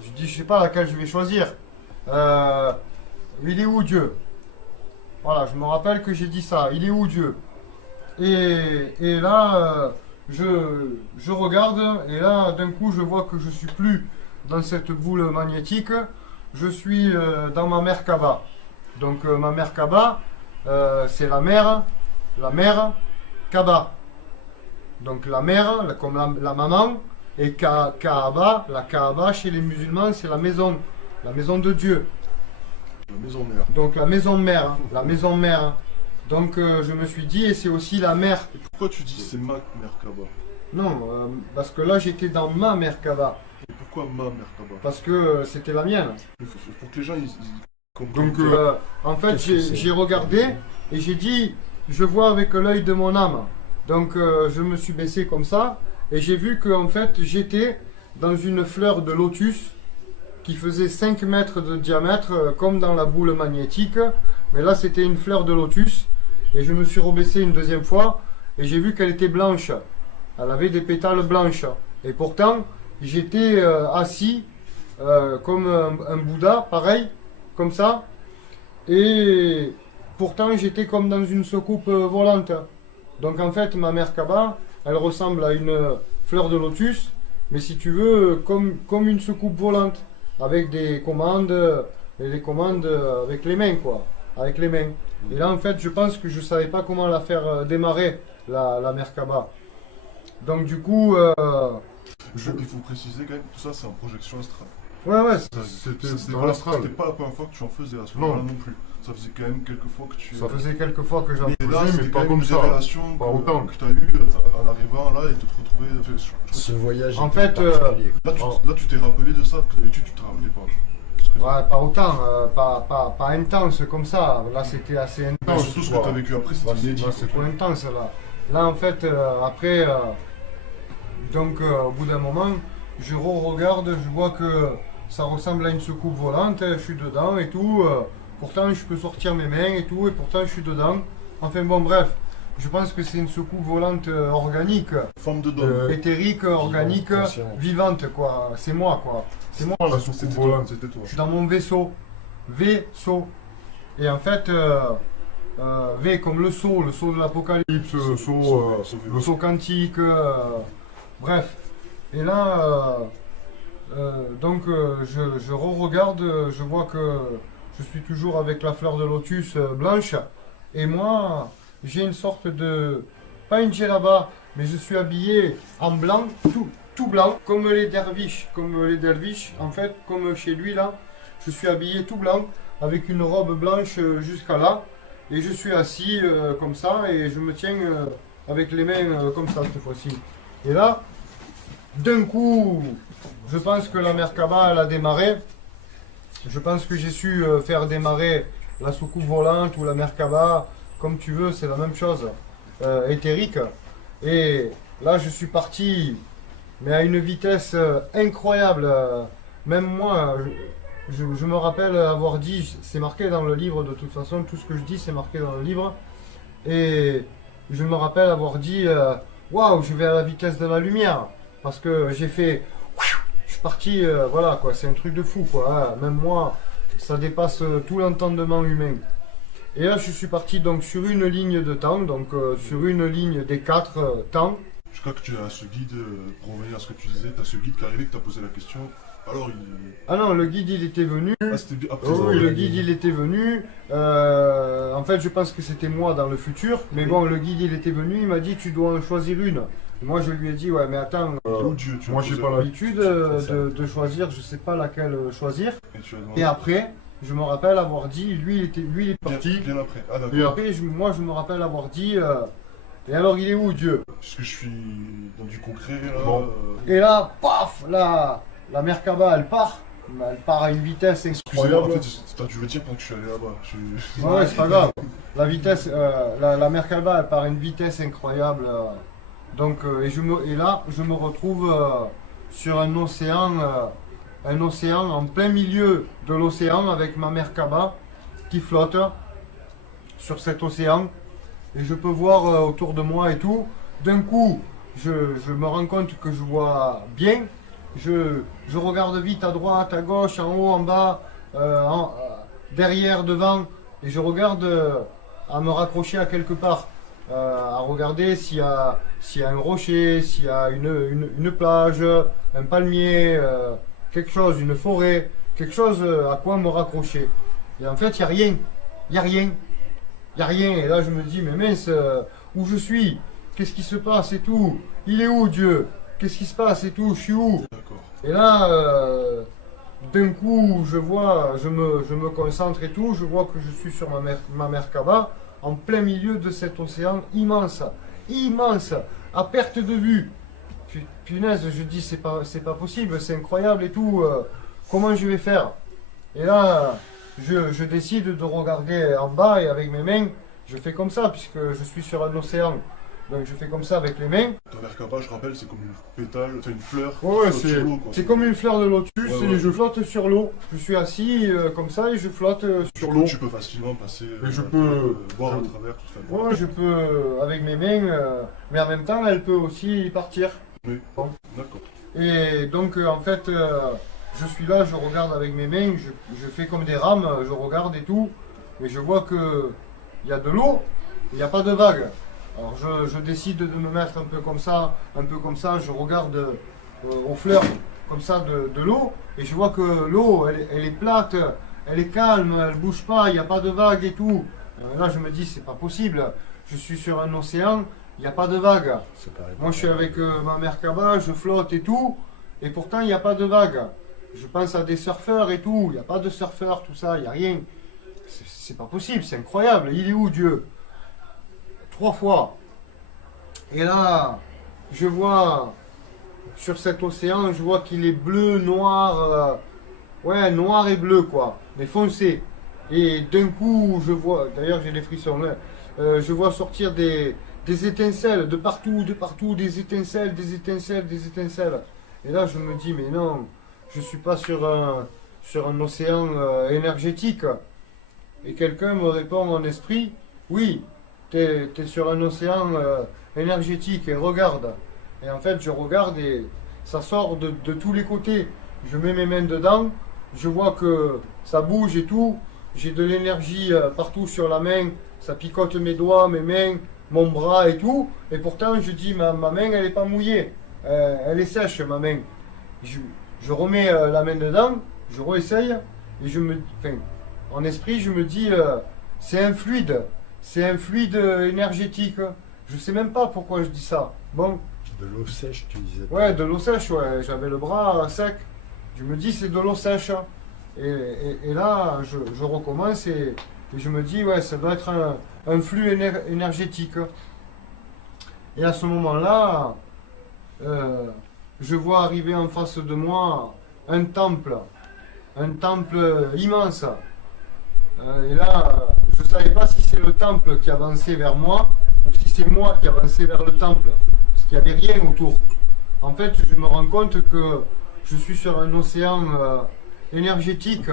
Je dis, je sais pas laquelle je vais choisir. Il est où Dieu? Voilà, je me rappelle que j'ai dit ça, il est où Dieu? Et là, je regarde, et là, d'un coup, je vois que je suis plus dans cette boule magnétique, je suis dans ma Merkaba. Donc, ma Merkaba, c'est la mer Kaba. Donc, la mère, comme la maman, et Kaaba, la Kaaba, chez les musulmans, c'est la maison de Dieu. La maison mère. Donc, la maison mère, hein, la maison mère. Hein. Donc, je me suis dit, et c'est aussi la mère. Et pourquoi tu dis c'est ma Merkaba? Non, parce que là j'étais dans ma Merkaba. Et pourquoi ma Merkaba? Parce que c'était la mienne. Pour que les gens ils comprennent. Donc en fait j'ai regardé et j'ai dit, je vois avec l'œil de mon âme. Donc je me suis baissé comme ça et j'ai vu que en fait j'étais dans une fleur de lotus qui faisait 5 mètres de diamètre comme dans la boule magnétique. Mais là c'était une fleur de lotus et je me suis rebaissé une deuxième fois et j'ai vu qu'elle était blanche. Elle avait des pétales blanches. Et pourtant, j'étais assis comme un Bouddha, pareil, comme ça. Et pourtant, j'étais comme dans une soucoupe volante. Donc en fait, ma Merkaba, elle ressemble à une fleur de lotus, mais si tu veux, comme une soucoupe volante, avec des commandes, et des commandes avec les mains, quoi. Avec les mains. Et là, en fait, je pense que je ne savais pas comment la faire démarrer, la Merkaba. Donc du coup... Il faut préciser quand même, tout ça c'est en projection astrale. Ouais, C'était dans pas, l'astral. c'était pas la première fois que tu en faisais à ce moment-là non plus. Ça faisait quand même quelques fois que tu... ça faisait quelques fois que j'en Mais là, mais c'était pas quand même comme une ça, révélation pas autant. que tu as eue en arrivant là et de te retrouver... Enfin, Ce voyage En était fait, particulier. là, tu t'es rappelé de ça, que d'habitude tu te rappelais pas. Ouais, pas autant, pas intense comme ça. Là, c'était assez Mais intense. surtout ce que tu as vécu après, c'était inédit. C'est pas intense là. Là, en fait, après, donc au bout d'un moment, je regarde, je vois que ça ressemble à une soucoupe volante, je suis dedans et tout. Pourtant, je peux sortir mes mains et tout, et pourtant, je suis dedans. Enfin bon, bref, je pense que c'est une soucoupe volante organique, Forme de dôme. éthérique, organique, conscient. vivante, quoi. C'est moi, quoi. C'est moi. La C'était soucoupe toi, volante. c'était toi. Je suis dans mon vaisseau. Vaisseau. Et en fait, V comme le saut de l'apocalypse, le saut quantique, bref. Et là, donc je re-regarde, je vois que je suis toujours avec la fleur de lotus blanche. Et moi, j'ai une sorte de... Pas une djellaba, mais je suis habillé en blanc, tout blanc, comme les derviches. En fait, comme chez lui là. Je suis habillé tout blanc, avec une robe blanche jusqu'à là. Et je suis assis comme ça, et je me tiens avec les mains comme ça cette fois-ci. Et là, d'un coup, je pense que la Merkaba, elle a démarré. Je pense que j'ai su faire démarrer la soucoupe volante ou la Merkaba, comme tu veux, c'est la même chose, éthérique. Et là, je suis parti, mais à une vitesse incroyable. Même moi, je me rappelle avoir dit, c'est marqué dans le livre de toute façon, tout ce que je dis, c'est marqué dans le livre. Et je me rappelle avoir dit, waouh, je vais à la vitesse de la lumière. Parce que j'ai fait, je suis parti, voilà quoi, c'est un truc de fou quoi. Hein. Même moi, ça dépasse tout l'entendement humain. Et là, je suis parti donc sur une ligne de temps, donc sur une ligne des 4 temps. Je crois que tu as ce guide, pour revenir à ce que tu disais, tu as ce guide qui est arrivé, que tu as posé la question. Alors il... Ah non, le guide il était venu. Ah, c'était après Oh, ça. oui, le guide il était venu. En fait, je pense que c'était moi dans le futur. Mais bon, le guide il était venu, il m'a dit tu dois en choisir une. Moi je lui ai dit ouais, mais attends, Oh Dieu, tu as moi, posé j'ai pas la- l'habitude de choisir, je sais pas laquelle choisir. Et tu as demandé... Et après, je me rappelle avoir dit, lui il est Bien, parti. bien après. Ah d'accord. Et Après, moi je me rappelle avoir dit, et alors il est où Dieu? Puisque je suis dans du concret là. Bon. Et là, paf, la Merkaba elle part à une vitesse Excusez-moi, en incroyable. fait, tu veux dire quand je suis allé là-bas. Ouais, c'est pas grave. La vitesse, la Merkaba elle part à une vitesse incroyable. Donc, et là, je me retrouve sur un océan en plein milieu de l'océan avec ma Merkaba qui flotte sur cet océan. Et je peux voir autour de moi et tout. D'un coup, je me rends compte que je vois bien. Je regarde vite à droite, à gauche, en haut, en bas, derrière, devant. Et je regarde à me raccrocher à quelque part. À regarder s'il y a un rocher, s'il y a une plage, un palmier, quelque chose, une forêt, quelque chose à quoi me raccrocher. Et en fait, il n'y a rien. Il n'y a rien. Il n'y a rien. Et là, je me dis, mais mince, où je suis? Qu'est-ce qui se passe et tout? Il est où, Dieu? Qu'est-ce qui se passe et tout? Je suis où? D'accord. Et là, d'un coup, je vois, je me concentre et tout, je vois que je suis sur ma Merkaba, en plein milieu de cet océan immense, immense, à perte de vue. Punaise, je dis, c'est pas possible, c'est incroyable et tout, comment je vais faire? Et là, je décide de regarder en bas et avec mes mains, je fais comme ça, puisque je suis sur un océan. Donc je fais comme ça avec les mains. Ta Merkaba, je rappelle, c'est comme une pétale, enfin une fleur. Ouais, qui flotte sur l'eau, quoi. c'est comme une fleur de lotus Ouais, et ouais. je flotte sur l'eau. Je suis assis comme ça et je flotte sur Du l'eau. coup, tu peux facilement passer. Et je peux- voir à travers tout ça. Ouais, je peux avec mes mains, mais en même temps, elle peut aussi partir. Oui. Bon. D'accord. Et donc, en fait, je suis là, je regarde avec mes mains, je fais comme des rames, je regarde et tout, et je vois que il y a de l'eau, il n'y a pas de vague. Alors je décide de me mettre un peu comme ça, je regarde aux fleurs comme ça de l'eau, et je vois que l'eau, elle est plate, elle est calme, elle bouge pas, il n'y a pas de vague et tout. Là je me dis, c'est pas possible, je suis sur un océan, il n'y a pas de vague. Moi je suis avec ma Merkaba, je flotte et tout, et pourtant il n'y a pas de vague. Je pense à des surfeurs et tout, il n'y a pas de surfeurs, tout ça, il n'y a rien. C'est pas possible, c'est incroyable, il est où Dieu? 3 fois. Et là, je vois sur cet océan, je vois qu'il est bleu, noir, ouais, noir et bleu quoi, mais foncé. Et d'un coup, je vois, d'ailleurs j'ai des frissons là, je vois sortir des étincelles de partout, des étincelles, des étincelles, des étincelles. Et là, je me dis, mais non, je suis pas sur un océan énergétique. Et quelqu'un me répond en esprit, oui, tu es sur un océan énergétique et regarde. Et en fait, je regarde et ça sort de tous les côtés. Je mets mes mains dedans, je vois que ça bouge et tout. J'ai de l'énergie partout sur la main, ça picote mes doigts, mes mains, mon bras et tout. Et pourtant, je dis, ma main, elle n'est pas mouillée. Elle est sèche, ma main. Je remets la main dedans, je réessaye. Et en esprit, je me dis, c'est un fluide. C'est un fluide énergétique. Je sais même pas pourquoi je dis ça. Bon. De l'eau sèche, tu disais. Ouais, de l'eau sèche, ouais. J'avais le bras sec. Je me dis, c'est de l'eau sèche. Et là, je recommence et je me dis, ouais, ça doit être un flux énergétique. Et à ce moment-là, je vois arriver en face de moi un temple immense. Et là, je ne savais pas si c'est le temple qui avançait vers moi ou si c'est moi qui avançais vers le temple, parce qu'il n'y avait rien autour. En fait, je me rends compte que je suis sur un océan énergétique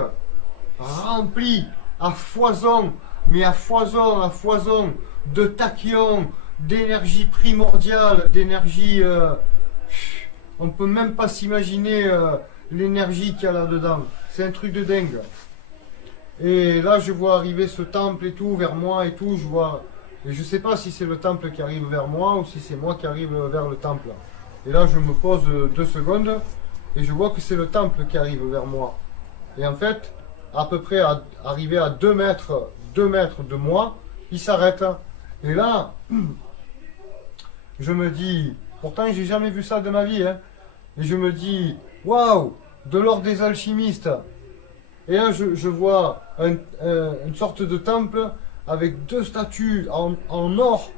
rempli à foison, mais à foison de tachyons, d'énergie primordiale, d'énergie... on ne peut même pas s'imaginer l'énergie qu'il y a là-dedans. C'est un truc de dingue. Et là, je vois arriver ce temple et tout, vers moi et tout, et je ne sais pas si c'est le temple qui arrive vers moi ou si c'est moi qui arrive vers le temple. Et là, je me pose 2 secondes et je vois que c'est le temple qui arrive vers moi. Et en fait, à peu près arrivé à 2 mètres de moi, il s'arrête. Et là, je me dis, pourtant j'ai jamais vu ça de ma vie, hein. Et je me dis, waouh, de l'or des alchimistes. Et là, je vois une sorte de temple avec 2 statues en or.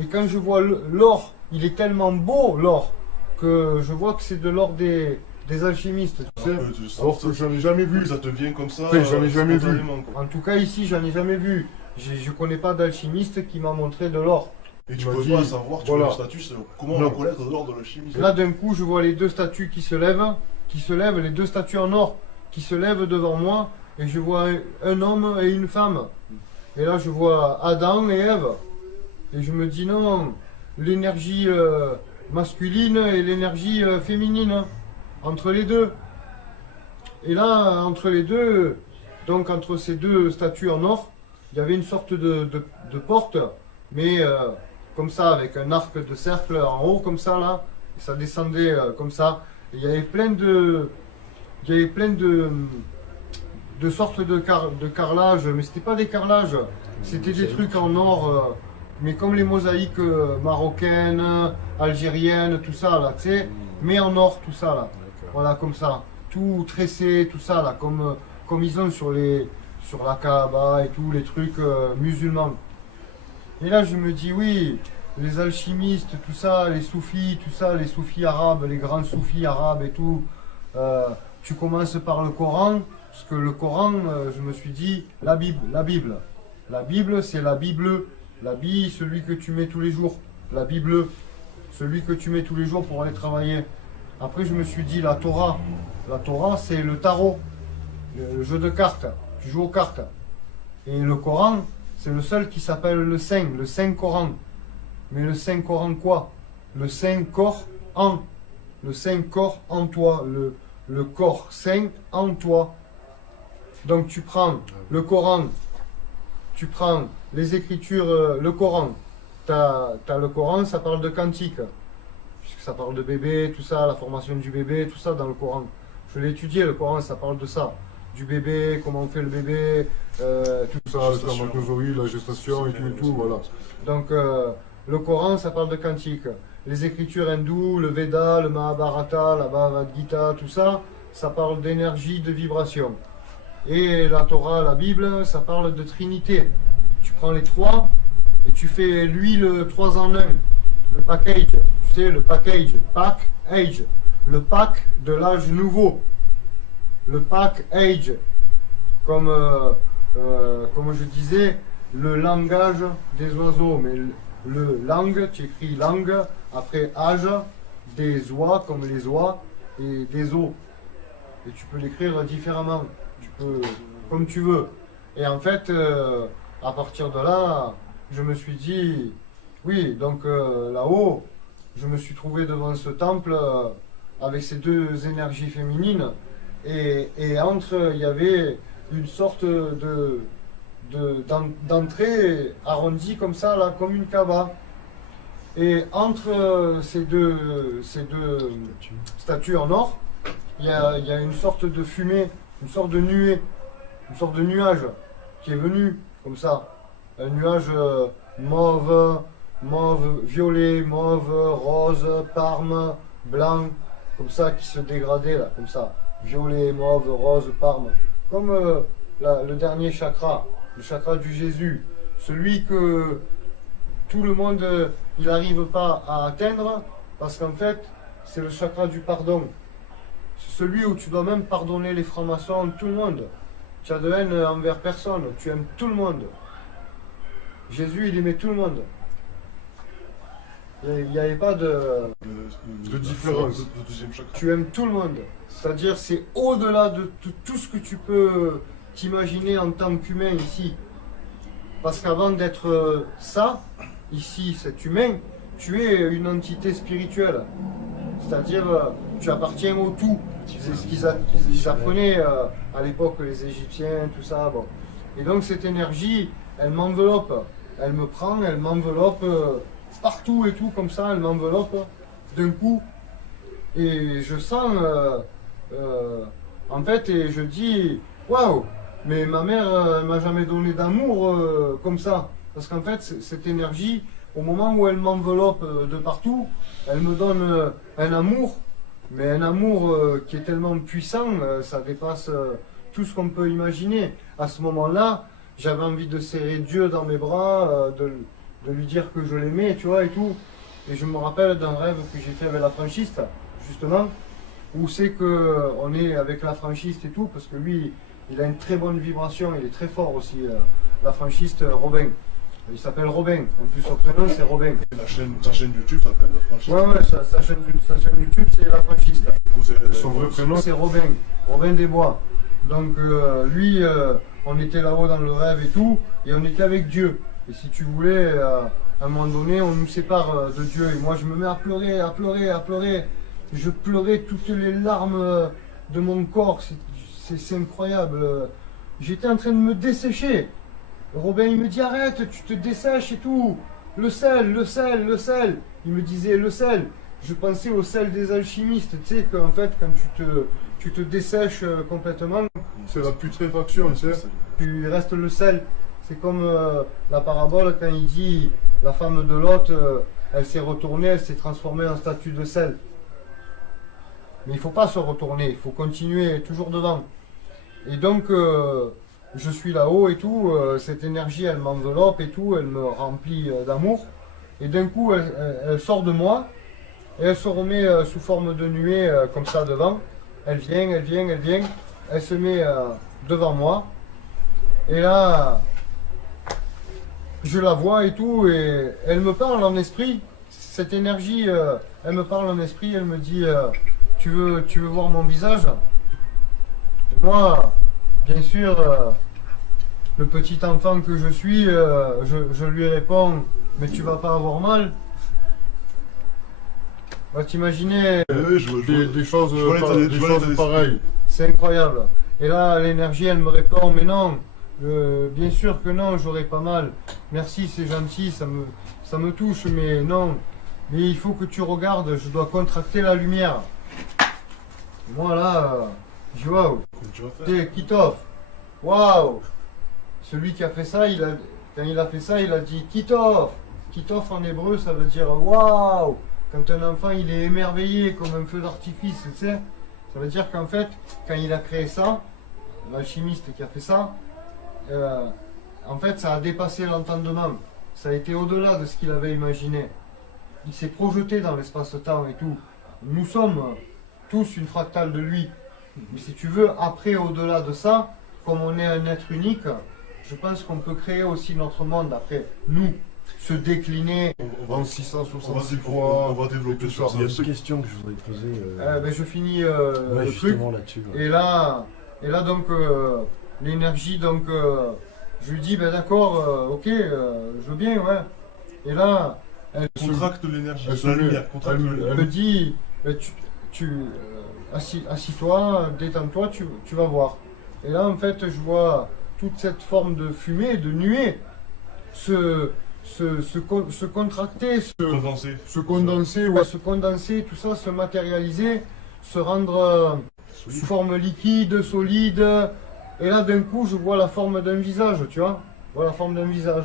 Et quand je vois l'or, il est tellement beau, l'or, que je vois que c'est de l'or des alchimistes. Tu sais. Alors que j'en ai jamais vu. Ça te vient comme ça. J'en ai jamais vu. Quoi. En tout cas, ici, j'en ai jamais vu. Je connais pas d'alchimiste qui m'a montré de l'or. Et tu peux pas savoir, tu vois le statut, comment reconnaître l'or de l'alchimiste. Là, d'un coup, je vois les 2 statues qui se lèvent, les 2 statues en or qui se lèvent devant moi, et je vois un homme et une femme. Et là, je vois Adam et Ève. Et je me dis non, l'énergie masculine et l'énergie féminine, entre les deux. Et là, entre les deux, donc entre ces 2 statues en or, il y avait une sorte de porte, mais comme ça, avec un arc de cercle en haut, comme ça, là, et ça descendait comme ça. Et il y avait plein de sortes de carrelages, mais c'était pas des carrelages, c'était des trucs en or, mais comme les mosaïques marocaines, algériennes, tout ça, là, tu sais, mais en or, tout ça, là. Voilà, comme ça. Tout tressé, tout ça, là, comme ils ont sur la Kaaba et tout, les trucs musulmans. Et là, je me dis, oui, les alchimistes, tout ça, les soufis, les soufis arabes, les grands soufis arabes et tout, tu commences par le Coran, parce que le Coran, je me suis dit, la Bible. La Bible, c'est la Bible. La Bible, celui que tu mets tous les jours. La Bible, celui que tu mets tous les jours pour aller travailler. Après, je me suis dit, la Torah. La Torah, c'est le tarot, le jeu de cartes. Tu joues aux cartes. Et le Coran, c'est le seul qui s'appelle le Saint Coran. Mais le Saint Coran quoi? Le Saint corps en. Le Saint corps en toi. le corps saint en toi. Donc tu prends le Coran, tu prends les Écritures, le Coran. Tu as le Coran, ça parle de cantique, puisque ça parle de bébé, tout ça, la formation du bébé, tout ça dans le Coran. Je l'ai étudié, le Coran, ça parle de ça. Du bébé, comment on fait le bébé, tout ça, le spermatozoïde, la gestation et tout, voilà. Donc le Coran, ça parle de cantique. Les Écritures hindoues, le Veda, le Mahabharata, la Bhagavad Gita, tout ça, ça parle d'énergie, de vibration. Et la Torah, la Bible, ça parle de Trinité. Tu prends les trois et tu fais l'huile 3 en 1. Le package, tu sais, le package, pack age, le pack de l'âge nouveau. Le pack age, comme je disais, le langage des oiseaux. Mais le langue, tu écris langue, après âge, des oies comme les oies et des os. Et tu peux l'écrire différemment. Comme tu veux. Et en fait, à partir de là, je me suis dit, oui, donc là-haut, je me suis trouvé devant ce temple avec ces deux énergies féminines. Et entre, il y avait une sorte d'entrée arrondie comme ça, là, comme une kaba. Et entre ces deux statues en or, il y a une sorte de fumée, une sorte de nuée, une sorte de nuage qui est venu comme ça. Un nuage mauve, violet, mauve, rose, parme, blanc, comme ça, qui se dégradait là, comme ça. Violet, mauve, rose, parme. Comme le dernier chakra, le chakra du Jésus. Celui que tout le monde, il n'arrive pas à atteindre, parce qu'en fait, c'est le chakra du pardon. C'est celui où tu dois même pardonner les francs-maçons, tout le monde. Tu as de haine envers personne, tu aimes tout le monde. Jésus, il aimait tout le monde. Il n'y avait pas de différence. Le deuxième chakra. Tu aimes tout le monde. C'est-à-dire, c'est au-delà de tout ce que tu peux t'imaginer en tant qu'humain ici. Parce qu'avant d'être ça, ici, cet humain, tu es une entité spirituelle. C'est-à-dire, tu appartiens au tout. C'est ce qu'ils apprenaient à l'époque, les Égyptiens, tout ça. Bon. Et donc, cette énergie, elle m'enveloppe. Elle me prend, elle m'enveloppe partout et tout, comme ça, elle m'enveloppe d'un coup. Et je sens, en fait, et je dis, waouh, mais ma mère, elle m'a jamais donné d'amour comme ça. Parce qu'en fait, cette énergie, au moment où elle m'enveloppe de partout, elle me donne un amour, mais un amour qui est tellement puissant, ça dépasse tout ce qu'on peut imaginer. À ce moment-là, j'avais envie de serrer Dieu dans mes bras, de lui dire que je l'aimais, tu vois, et tout. Et je me rappelle d'un rêve que j'ai fait avec la franchiste, justement, où c'est qu'on est avec la franchiste et tout, parce que lui, il a une très bonne vibration, il est très fort aussi, la franchiste Robin. Il s'appelle Robin, en plus son prénom c'est Robin. Sa chaîne YouTube s'appelle La Franchise. Ouais, sa chaîne YouTube c'est La Franchiste. Son vrai prénom c'est Robin, Robin Desbois. Donc lui, on était là-haut dans le rêve et tout, et on était avec Dieu. Et si tu voulais, à un moment donné, on nous sépare de Dieu. Et moi je me mets à pleurer, à pleurer, à pleurer. Je pleurais toutes les larmes de mon corps, c'est incroyable. J'étais en train de me dessécher. Robin, il me dit arrête, tu te dessèches et tout. Le sel, le sel, le sel. Il me disait le sel. Je pensais au sel des alchimistes. Tu sais qu'en fait, quand tu te dessèches complètement, c'est la putréfaction, tu sais. Il reste le sel. C'est comme la parabole quand il dit la femme de Lot, elle s'est retournée, elle s'est transformée en statue de sel. Mais il ne faut pas se retourner, il faut continuer toujours devant. Et donc, je suis là-haut et tout, cette énergie, elle m'enveloppe et tout, elle me remplit d'amour. Et d'un coup, elle sort de moi et elle se remet sous forme de nuée comme ça devant. Elle vient, elle vient, elle vient, elle se met devant moi. Et là, je la vois et tout, et elle me parle en esprit. Cette énergie, elle me parle en esprit, elle me dit tu veux voir mon visage? Et moi, bien sûr, le petit enfant que je suis, je lui réponds, mais tu vas pas avoir mal. Bah, t'imaginer Oui, je vois, des choses, je vois l'état des je vois choses l'état d'esprit. pareilles. C'est incroyable. Et là, l'énergie, elle me répond, mais non, bien sûr que non, j'aurai pas mal. Merci, c'est gentil, ça me touche, mais non. Mais il faut que tu regardes, je dois contracter la lumière. Moi là, je dis waouh, Comment tu vas faire? c'est Kitov. Waouh. Celui qui a fait ça, quand il a fait ça, il a dit Kitov. Kitov en hébreu, ça veut dire waouh. Quand un enfant il est émerveillé comme un feu d'artifice, tu sais, ça veut dire qu'en fait, quand il a créé ça, l'alchimiste qui a fait ça, en fait, ça a dépassé l'entendement. Ça a été au-delà de ce qu'il avait imaginé. Il s'est projeté dans l'espace-temps et tout. Nous sommes tous une fractale de lui. Mais si tu veux, après, au-delà de ça, comme on est un être unique, je pense qu'on peut créer aussi notre monde après. Nous, se décliner On en va, 666 on fois. va développer sur ça. Il y a une question que je voudrais poser Ben, je finis ouais, le truc. justement là-dessus. Ouais. Et là donc, l'énergie, donc, je lui dis, ben d'accord, ok, je veux bien, ouais. Et là, elle Contracte l'énergie, elle la se- lumière, contracte elle l'énergie. me dit, ben, assis-toi, détends-toi, tu vas voir. Et là, en fait, je vois toute cette forme de fumée, de nuée, se contracter, Condensé. se condenser, tout ça, se matérialiser, se rendre sous forme liquide, solide. Et là, d'un coup, je vois la forme d'un visage, tu vois. Je vois la forme d'un visage.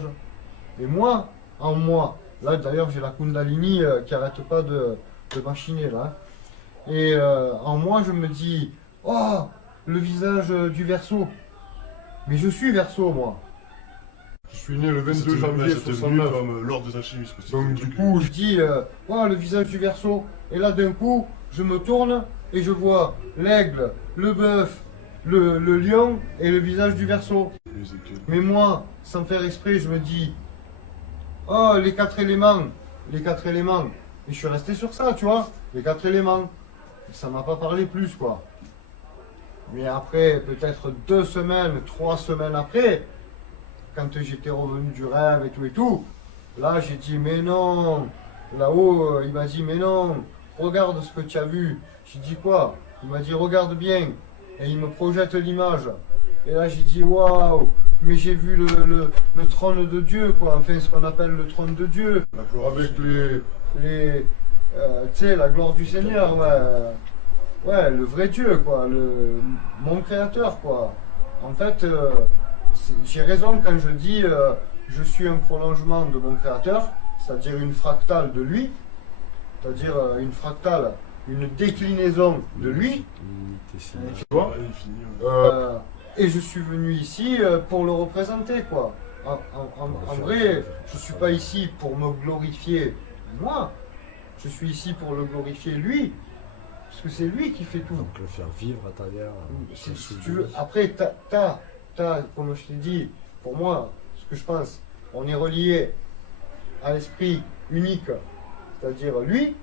Et moi, en moi, là d'ailleurs, j'ai la Kundalini qui arrête pas de machiner, là. Et en moi, je me dis, oh, le visage du Verseau. Mais je suis Verseau, moi. Je suis né le 22 janvier C'était venu 69. comme l'ordre des alchimistes. Donc du coup, je dis, oh, le visage du Verseau. Et là, d'un coup, je me tourne et je vois l'aigle, le bœuf, le lion et le visage du Verseau. Mais moi, sans faire exprès, je me dis, oh, les quatre éléments, les quatre éléments. Et je suis resté sur ça, tu vois, les quatre éléments. Ça m'a pas parlé plus, quoi. Mais après, peut-être 2 semaines, 3 semaines après, quand j'étais revenu du rêve et tout, là j'ai dit mais non, là-haut il m'a dit mais non, regarde ce que tu as vu. J'ai dit quoi? Il m'a dit regarde bien, et il me projette l'image. Et là j'ai dit waouh, mais j'ai vu le trône de Dieu, quoi, enfin ce qu'on appelle le trône de Dieu, avec les tu sais, la gloire du Seigneur, ouais, le vrai Dieu, quoi, mon créateur, quoi. En fait, j'ai raison quand je dis je suis un prolongement de mon créateur, c'est-à-dire une fractale de lui, c'est-à-dire une fractale, une déclinaison de lui. Tu vois. Et je suis venu ici pour le représenter, quoi. En vrai, je suis pas ici pour me glorifier moi, je suis ici pour le glorifier lui, parce que c'est lui qui fait tout. Donc le faire vivre à travers. Si tu veux. Après, t'as, comme je t'ai dit, pour moi, ce que je pense, on est relié à l'esprit unique, c'est-à-dire lui.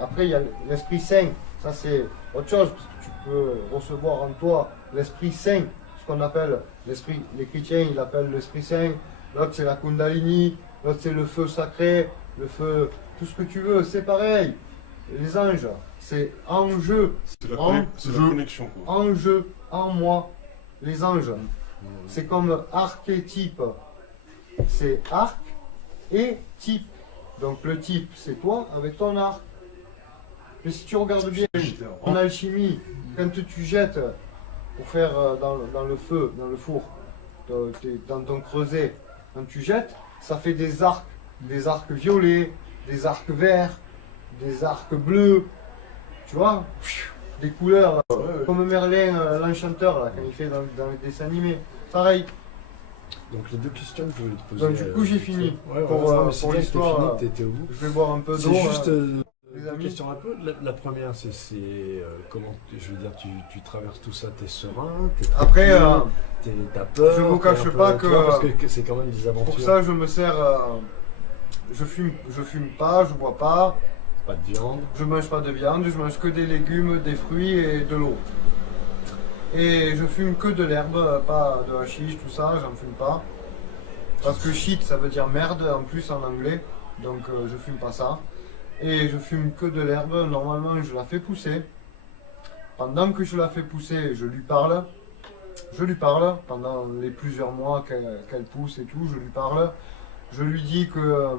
Après, il y a l'Esprit Saint, ça c'est autre chose, parce que tu peux recevoir en toi l'Esprit Saint, ce qu'on appelle l'Esprit, les chrétiens ils l'appellent l'Esprit Saint, l'autre c'est la Kundalini, l'autre c'est le feu sacré, le feu, tout ce que tu veux, c'est pareil. Les anges, c'est en jeu, C'est la connexion, quoi. en jeu, en moi, les anges. C'est comme archétype, c'est arc et type. Donc le type, c'est toi avec ton arc. Mais si tu regardes bien, en alchimie, quand tu jettes pour faire dans le feu, dans le four, dans ton creuset, quand tu jettes, ça fait des arcs violets, des arcs verts, des arcs bleus, tu vois, des couleurs, là, comme Merlin, l'enchanteur, là, quand il fait dans les dessins animés. Pareil. Donc les 2 questions que je voulais te poser. Donc du coup j'ai fini. Ouais, Pour l'histoire, t'étais au bout. je vais boire un peu d'eau. C'est juste les une amis. question un peu. La première, c'est comment, je veux dire, tu traverses tout ça, t'es serein, t'es Après, t'as peur. je vous t'es un cache peu- pas tu vois, que- parce que c'est quand même des aventures. pour ça je me sers, je fume pas, je bois pas, Pas de viande. je mange pas de viande, je mange que des légumes, des fruits et de l'eau. Et je fume que de l'herbe, pas de hashish, tout ça, j'en fume pas. Parce que shit ça veut dire merde en plus en anglais, donc je fume pas ça. et je fume que de l'herbe. Normalement, je la fais pousser. Pendant que je la fais pousser, je lui parle. Je lui parle pendant les plusieurs mois qu'elle pousse et tout. Je lui parle. Je lui dis que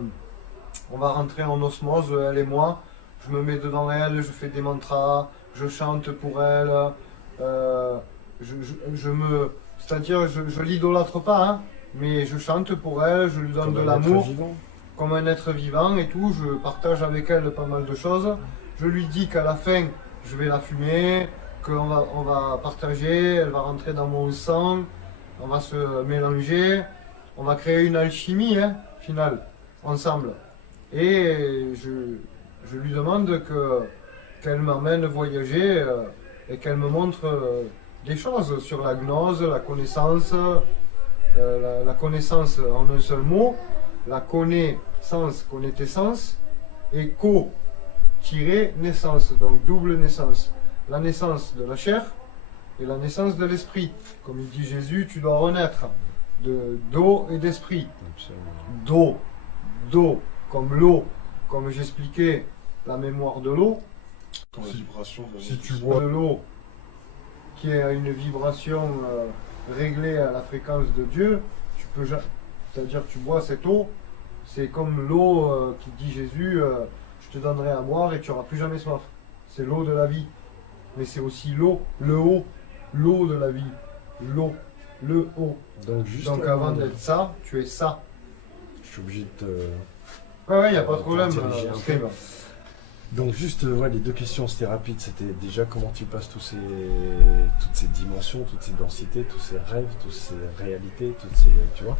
on va rentrer en osmose, elle et moi. Je me mets devant elle, je fais des mantras, je chante pour elle. C'est-à-dire, je l'idolâtre pas, hein, mais je chante pour elle, je lui donne Comme de un être l'amour. vivant. Comme un être vivant et tout, je partage avec elle pas mal de choses. Je lui dis qu'à la fin, je vais la fumer, on va partager, elle va rentrer dans mon sang, on va se mélanger, on va créer une alchimie, hein, finale, ensemble. Et je lui demande qu'elle m'emmène voyager et qu'elle me montre des choses sur la gnose, la connaissance, la connaissance en un seul mot, la connaissance, connaissance, et co-naissance, donc double naissance. La naissance de la chair et la naissance de l'esprit. Comme il dit Jésus, tu dois renaître d'eau et d'esprit. Absolument. D'eau, comme l'eau, comme j'expliquais, la mémoire de l'eau. Comme la vibration de la Si tu nature. bois de l'eau qui a une vibration réglée à la fréquence de Dieu, c'est-à-dire tu bois cette eau, c'est comme l'eau qui dit Jésus, je te donnerai à boire et tu n'auras plus jamais soif. C'est l'eau de la vie. Mais c'est aussi l'eau, l'eau de la vie. L'eau, le haut. Donc avant d'être ça, tu es ça. Je suis obligé de te... Ouais, il n'y a pas de problème. Diriger un peu. Scribe. Donc juste, les deux questions, c'était rapide. C'était déjà comment tu passes toutes ces dimensions, toutes ces densités, tous ces rêves, toutes ces réalités, tu vois.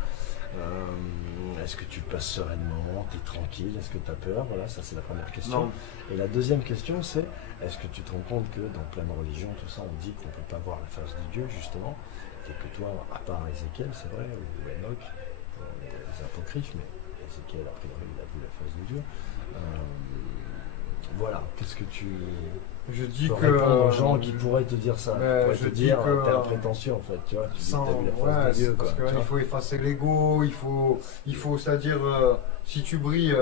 Est-ce que tu passes sereinement, tu es tranquille, est-ce que tu as peur? Voilà, ça c'est la première question. Non. Et la deuxième question, c'est est-ce que tu te rends compte que dans plein de religions, tout ça, on dit qu'on ne peut pas voir la face de Dieu, justement, et que toi, à part Ézéchiel, c'est vrai, ou Enoch, les apocryphes, mais Ézéchiel, a priori, il a vu la face de Dieu. Voilà, qu'est-ce que tu Je dis peux que. répondre aux gens qui pourraient te dire ça, qui pourraient je te dis dire, que, t'es un prétentieux en fait, tu vois, tu dis que t'as vu la face ouais, de Dieu, parce quoi. qu'il faut effacer l'ego, il faut c'est-à-dire, si tu brilles,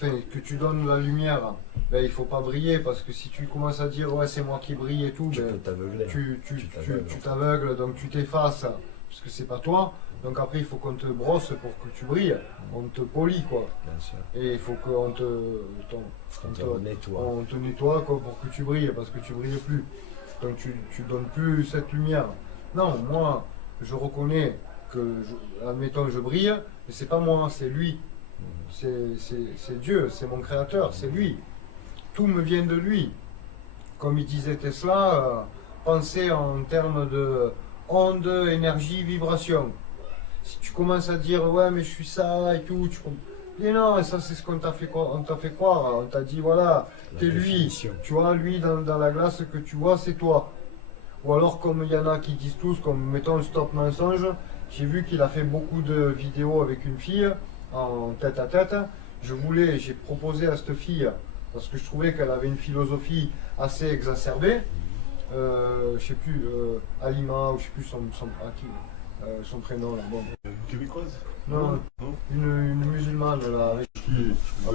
que tu donnes la lumière, ben, il faut pas briller, parce que si tu commences à dire, ouais, c'est moi qui brille et tout, Tu ben, peux t'aveugler. tu t'aveugles, t'aveugles, donc tu t'effaces, parce que c'est pas toi. Donc après, il faut qu'on te brosse pour que tu brilles, on te polie, quoi. Bien sûr. Et il faut qu'on te Nettoie. on te nettoie quoi, pour que tu brilles, parce que tu brilles plus. Donc tu donnes plus cette lumière. Non, moi, je reconnais que, admettons, je brille, mais c'est pas moi, c'est lui. C'est Dieu, c'est mon créateur, c'est lui. Tout me vient de lui. Comme il disait Tesla, pensez en termes de onde, énergie, vibration. Si tu commences à dire, ouais, mais je suis ça et tout, mais non, ça c'est ce qu'on t'a fait croire. On t'a dit, voilà, La t'es lui. définition. Tu vois, lui, dans la glace que tu vois, c'est toi. Ou alors, comme il y en a qui disent tous, comme mettons Stop Mensonge, j'ai vu qu'il a fait beaucoup de vidéos avec une fille, en tête à tête. J'ai proposé à cette fille, parce que je trouvais qu'elle avait une philosophie assez exacerbée, je sais plus, Alima, ou je sais plus son prénom là. Bon. Québécoise? Non, Non. une musulmane là, avec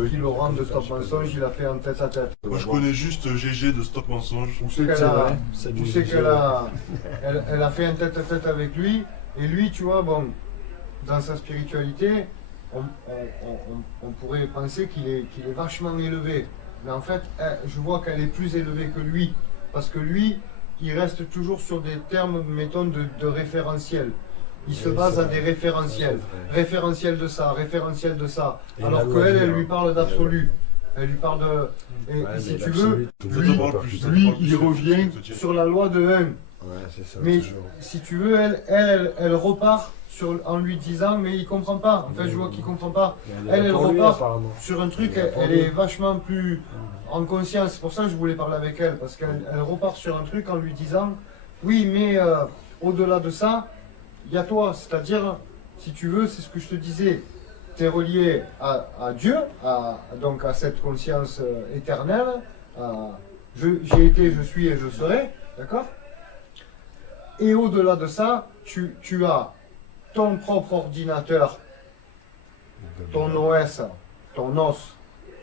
qui Laurent de Stop Mensonge, il a fait en tête à tête. Moi je connais juste GG de Stop Mensonge. Où c'est C'est qu'elle a, vrai, salut, où c'est Gégé. elle a fait un tête à tête avec lui, et lui, tu vois, bon, dans sa spiritualité, on pourrait penser qu'il est vachement élevé. Mais en fait, je vois qu'elle est plus élevée que lui, parce que lui, il reste toujours sur des termes, mettons, de référentiel. Il se Oui, base c'est à vrai. des référentiels. Ouais. Référentiel de ça, référentiel de ça. Et Alors la loi qu'elle, du elle un. lui parle d'absolu. Elle lui parle de... Et Ouais, si mais tu veux, l'absolu, lui, tout le monde peut plus. il revient sur la loi de 1. Ouais, c'est ça, Mais toujours. si tu veux, elle repart en lui disant, mais il comprend pas. En fait, je vois qu'il comprend pas. Mais est Elle là pour lui, repart apparemment. sur un truc, Elle est là pour elle lui. est vachement plus en conscience. C'est pour ça que je voulais parler avec elle, parce qu'elle repart sur un truc en lui disant, oui, mais au-delà de ça, il y a toi. C'est-à-dire, si tu veux, c'est ce que je te disais. Tu es relié à Dieu, donc à cette conscience éternelle. J'ai été, je suis et je serai. D'accord? Et au-delà de ça, tu as ton propre ordinateur, ton OS, ton os,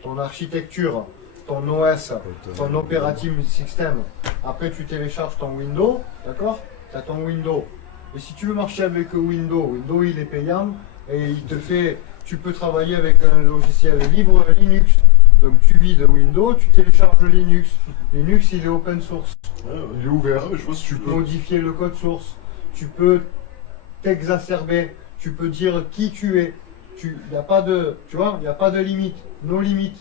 ton architecture, ton OS, ton operating system. Après, tu télécharges ton Windows, d'accord? Tu as ton Windows. Et si tu veux marcher avec Windows, il est payant et il te fait, tu peux travailler avec un logiciel libre Linux. Donc tu vides Windows, tu télécharges Linux. Linux, il est open source. Il est ouvert. Ah, ouais, je vois ce que Tu tu peux peux. modifier le code source. Tu peux t'exacerber. Tu peux dire qui tu es. Il n'y a pas de, tu vois, il n'y a pas de limite. No limite.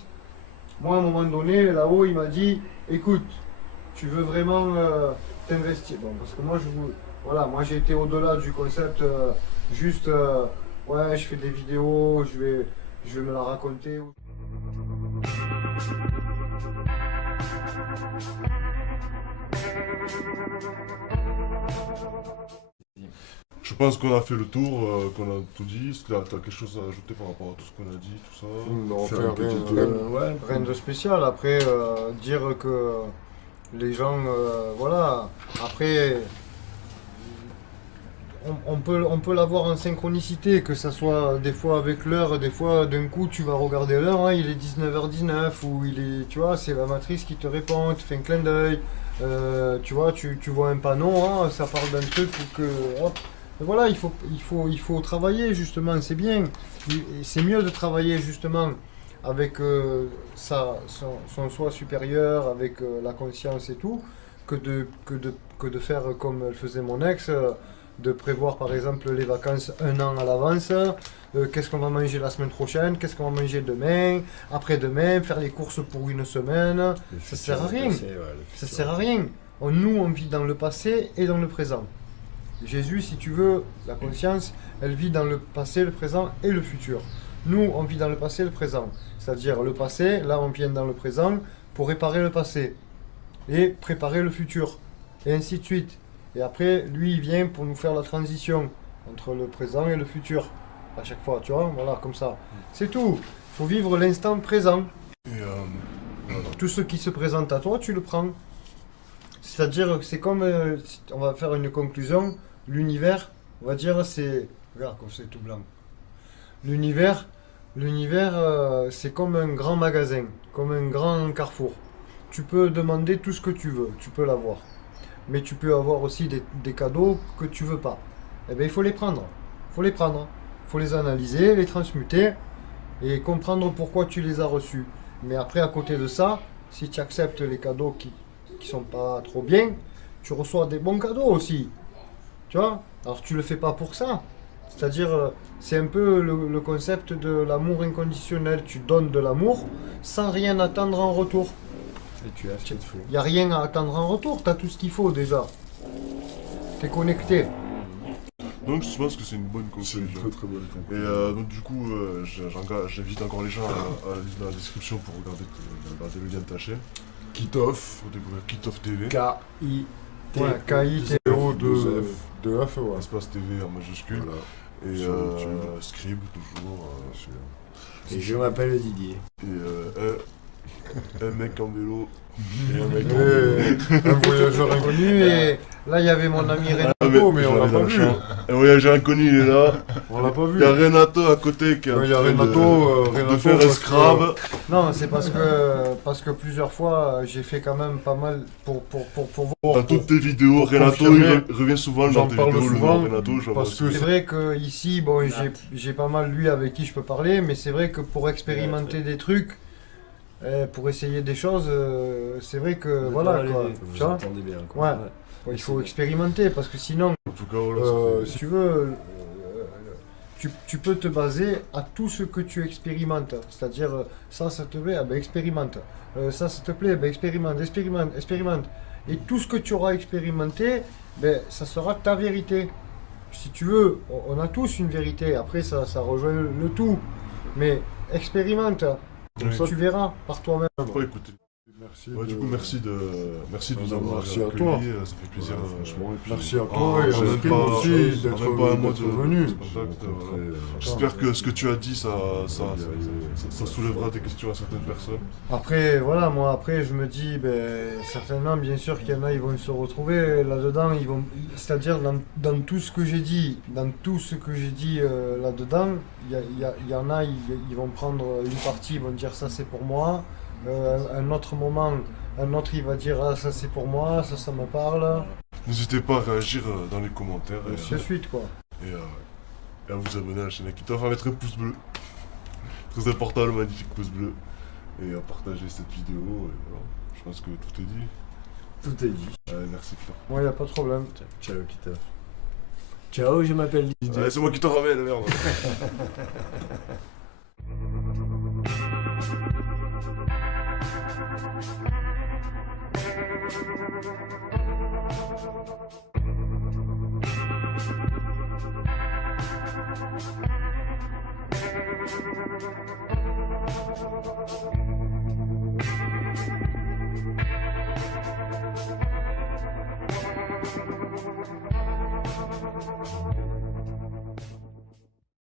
Moi, à un moment donné, là-haut, il m'a dit, écoute, tu veux vraiment t'investir. Bon, parce que voilà, moi j'ai été au-delà du concept, juste, ouais, je fais des vidéos, je vais me la raconter. Je pense qu'on a fait le tour, qu'on a tout dit. Est-ce que tu as quelque chose à rajouter par rapport à tout ce qu'on a dit, tout ça? Non, Faire enfin, une petite, rien de spécial. Après, dire que les gens, voilà, après, on peut l'avoir en synchronicité, que ça soit des fois avec l'heure, des fois d'un coup tu vas regarder l'heure, hein, il est 19h19, ou il est, tu vois, c'est la matrice qui te répond, tu fais un clin d'œil, tu vois, tu vois un panneau, hein, ça parle d'un truc pour que, hop. Et voilà, il faut travailler justement, c'est bien. C'est mieux de travailler justement avec son soi supérieur, avec la conscience et tout, que de faire comme elle faisait mon ex, de prévoir par exemple les vacances un an à l'avance, qu'est-ce qu'on va manger la semaine prochaine, qu'est-ce qu'on va manger demain, après-demain, faire les courses pour une semaine, ça sert à rien. Ça sert à rien. Nous, on vit dans le passé et dans le présent. Jésus, si tu veux, la conscience, elle vit dans le passé, le présent et le futur. Nous, on vit dans le passé et le présent. C'est-à-dire le passé, là on vient dans le présent pour réparer le passé et préparer le futur. Et ainsi de suite. Et après, lui, il vient pour nous faire la transition entre le présent et le futur. À chaque fois, tu vois, voilà, comme ça. C'est tout. Il faut vivre l'instant présent. Et voilà. Tout ce qui se présente à toi, tu le prends. C'est-à-dire que c'est comme, on va faire une conclusion, l'univers, on va dire, c'est... Regarde comme c'est tout blanc. L'univers, c'est comme un grand magasin, comme un grand carrefour. Tu peux demander tout ce que tu veux, tu peux l'avoir. Mais tu peux avoir aussi des cadeaux que tu veux pas. Eh bien, il faut les prendre. Il faut les analyser, les transmuter et comprendre pourquoi tu les as reçus. Mais après, à côté de ça, si tu acceptes les cadeaux qui sont pas trop bien, tu reçois des bons cadeaux aussi. Tu vois? Alors tu le fais pas pour ça. C'est-à-dire, c'est un peu le concept de l'amour inconditionnel. Tu donnes de l'amour sans rien attendre en retour. Et tu as ce qu'il te faut. Il n'y a rien à attendre en retour, tu as tout ce qu'il faut déjà. Tu es connecté. Donc je pense que c'est une bonne conclusion. Très bonne Et donc du coup, j'invite encore les gens à aller dans la description pour regarder le lien de ta chaîne. Kitoff, pour découvrir Kitoff TV. K-I-T-O. Ouais, K-I-T-O de F, ouais. Espace TV en majuscule. Voilà. Et Sur YouTube. Scribe toujours. Et je m'appelle Didier. Et un mec en vélo. Et un mec en Un voyageur inconnu, et là il y avait mon ami Renato, mais on l'a pas vu. Un voyageur inconnu, il est là. On l'a pas vu. Il y a Renato à côté qui est en Il y a train Renato, de faire un parce scrab. que- Non, c'est parce que plusieurs fois j'ai fait quand même pas mal pour voir. Dans toutes tes vidéos, pour Renato confirmer, il revient souvent dans j'en tes parle vidéos, le souvent, nom Renato, j'en Parce vois que aussi. c'est vrai que ici, bon, j'ai pas mal lui avec qui je peux parler, mais c'est vrai que pour expérimenter des trucs, pour essayer des choses, c'est vrai que voilà quoi. Vous Tu vois, entendez bien. Quoi. Ouais. Il faut expérimenter parce que sinon, En tout cas, voilà, si tu veux, tu peux te baser à tout ce que tu expérimentes. C'est-à-dire, ça te plaît, ah ben expérimente. Ça te plaît, ben expérimente. Et tout ce que tu auras expérimenté, ben, ça sera ta vérité. Si tu veux, on a tous une vérité. Après, ça rejoint le tout. Mais expérimente. Comme ça, tu verras par toi-même. Faut écouter. Merci. Ouais, du coup, merci de nous avoir Merci à accueillis, toi. ça fait plaisir. Franchement, et puis, Merci à toi et j'ai à même Scream pas- aussi j'ai d'être même pas un mot de venu. contact. rencontré, J'espère que ce que tu as dit, ça soulèvera des questions à certaines personnes. Après, voilà, moi, après, je me dis, certainement, bien sûr qu'il y en a, ils vont se retrouver là-dedans, c'est-à-dire dans tout ce que j'ai dit, là-dedans, il y en a, ils vont prendre une partie, ils vont dire ça c'est pour moi, un autre moment, un autre il va dire ah ça c'est pour moi, ça me parle, N'hésitez pas à réagir dans les commentaires et ainsi de suite quoi. et à vous abonner à la chaîne Akitov, à mettre un pouce bleu. Très important, le magnifique pouce bleu. Et à partager cette vidéo. Et voilà. Je pense que tout est dit. Tout est dit. Allez, merci Kitov. Moi, il n'y a pas de problème. Ciao, Kitov. Ciao, je m'appelle DJ. Allez, c'est moi qui t'en ramène, merde.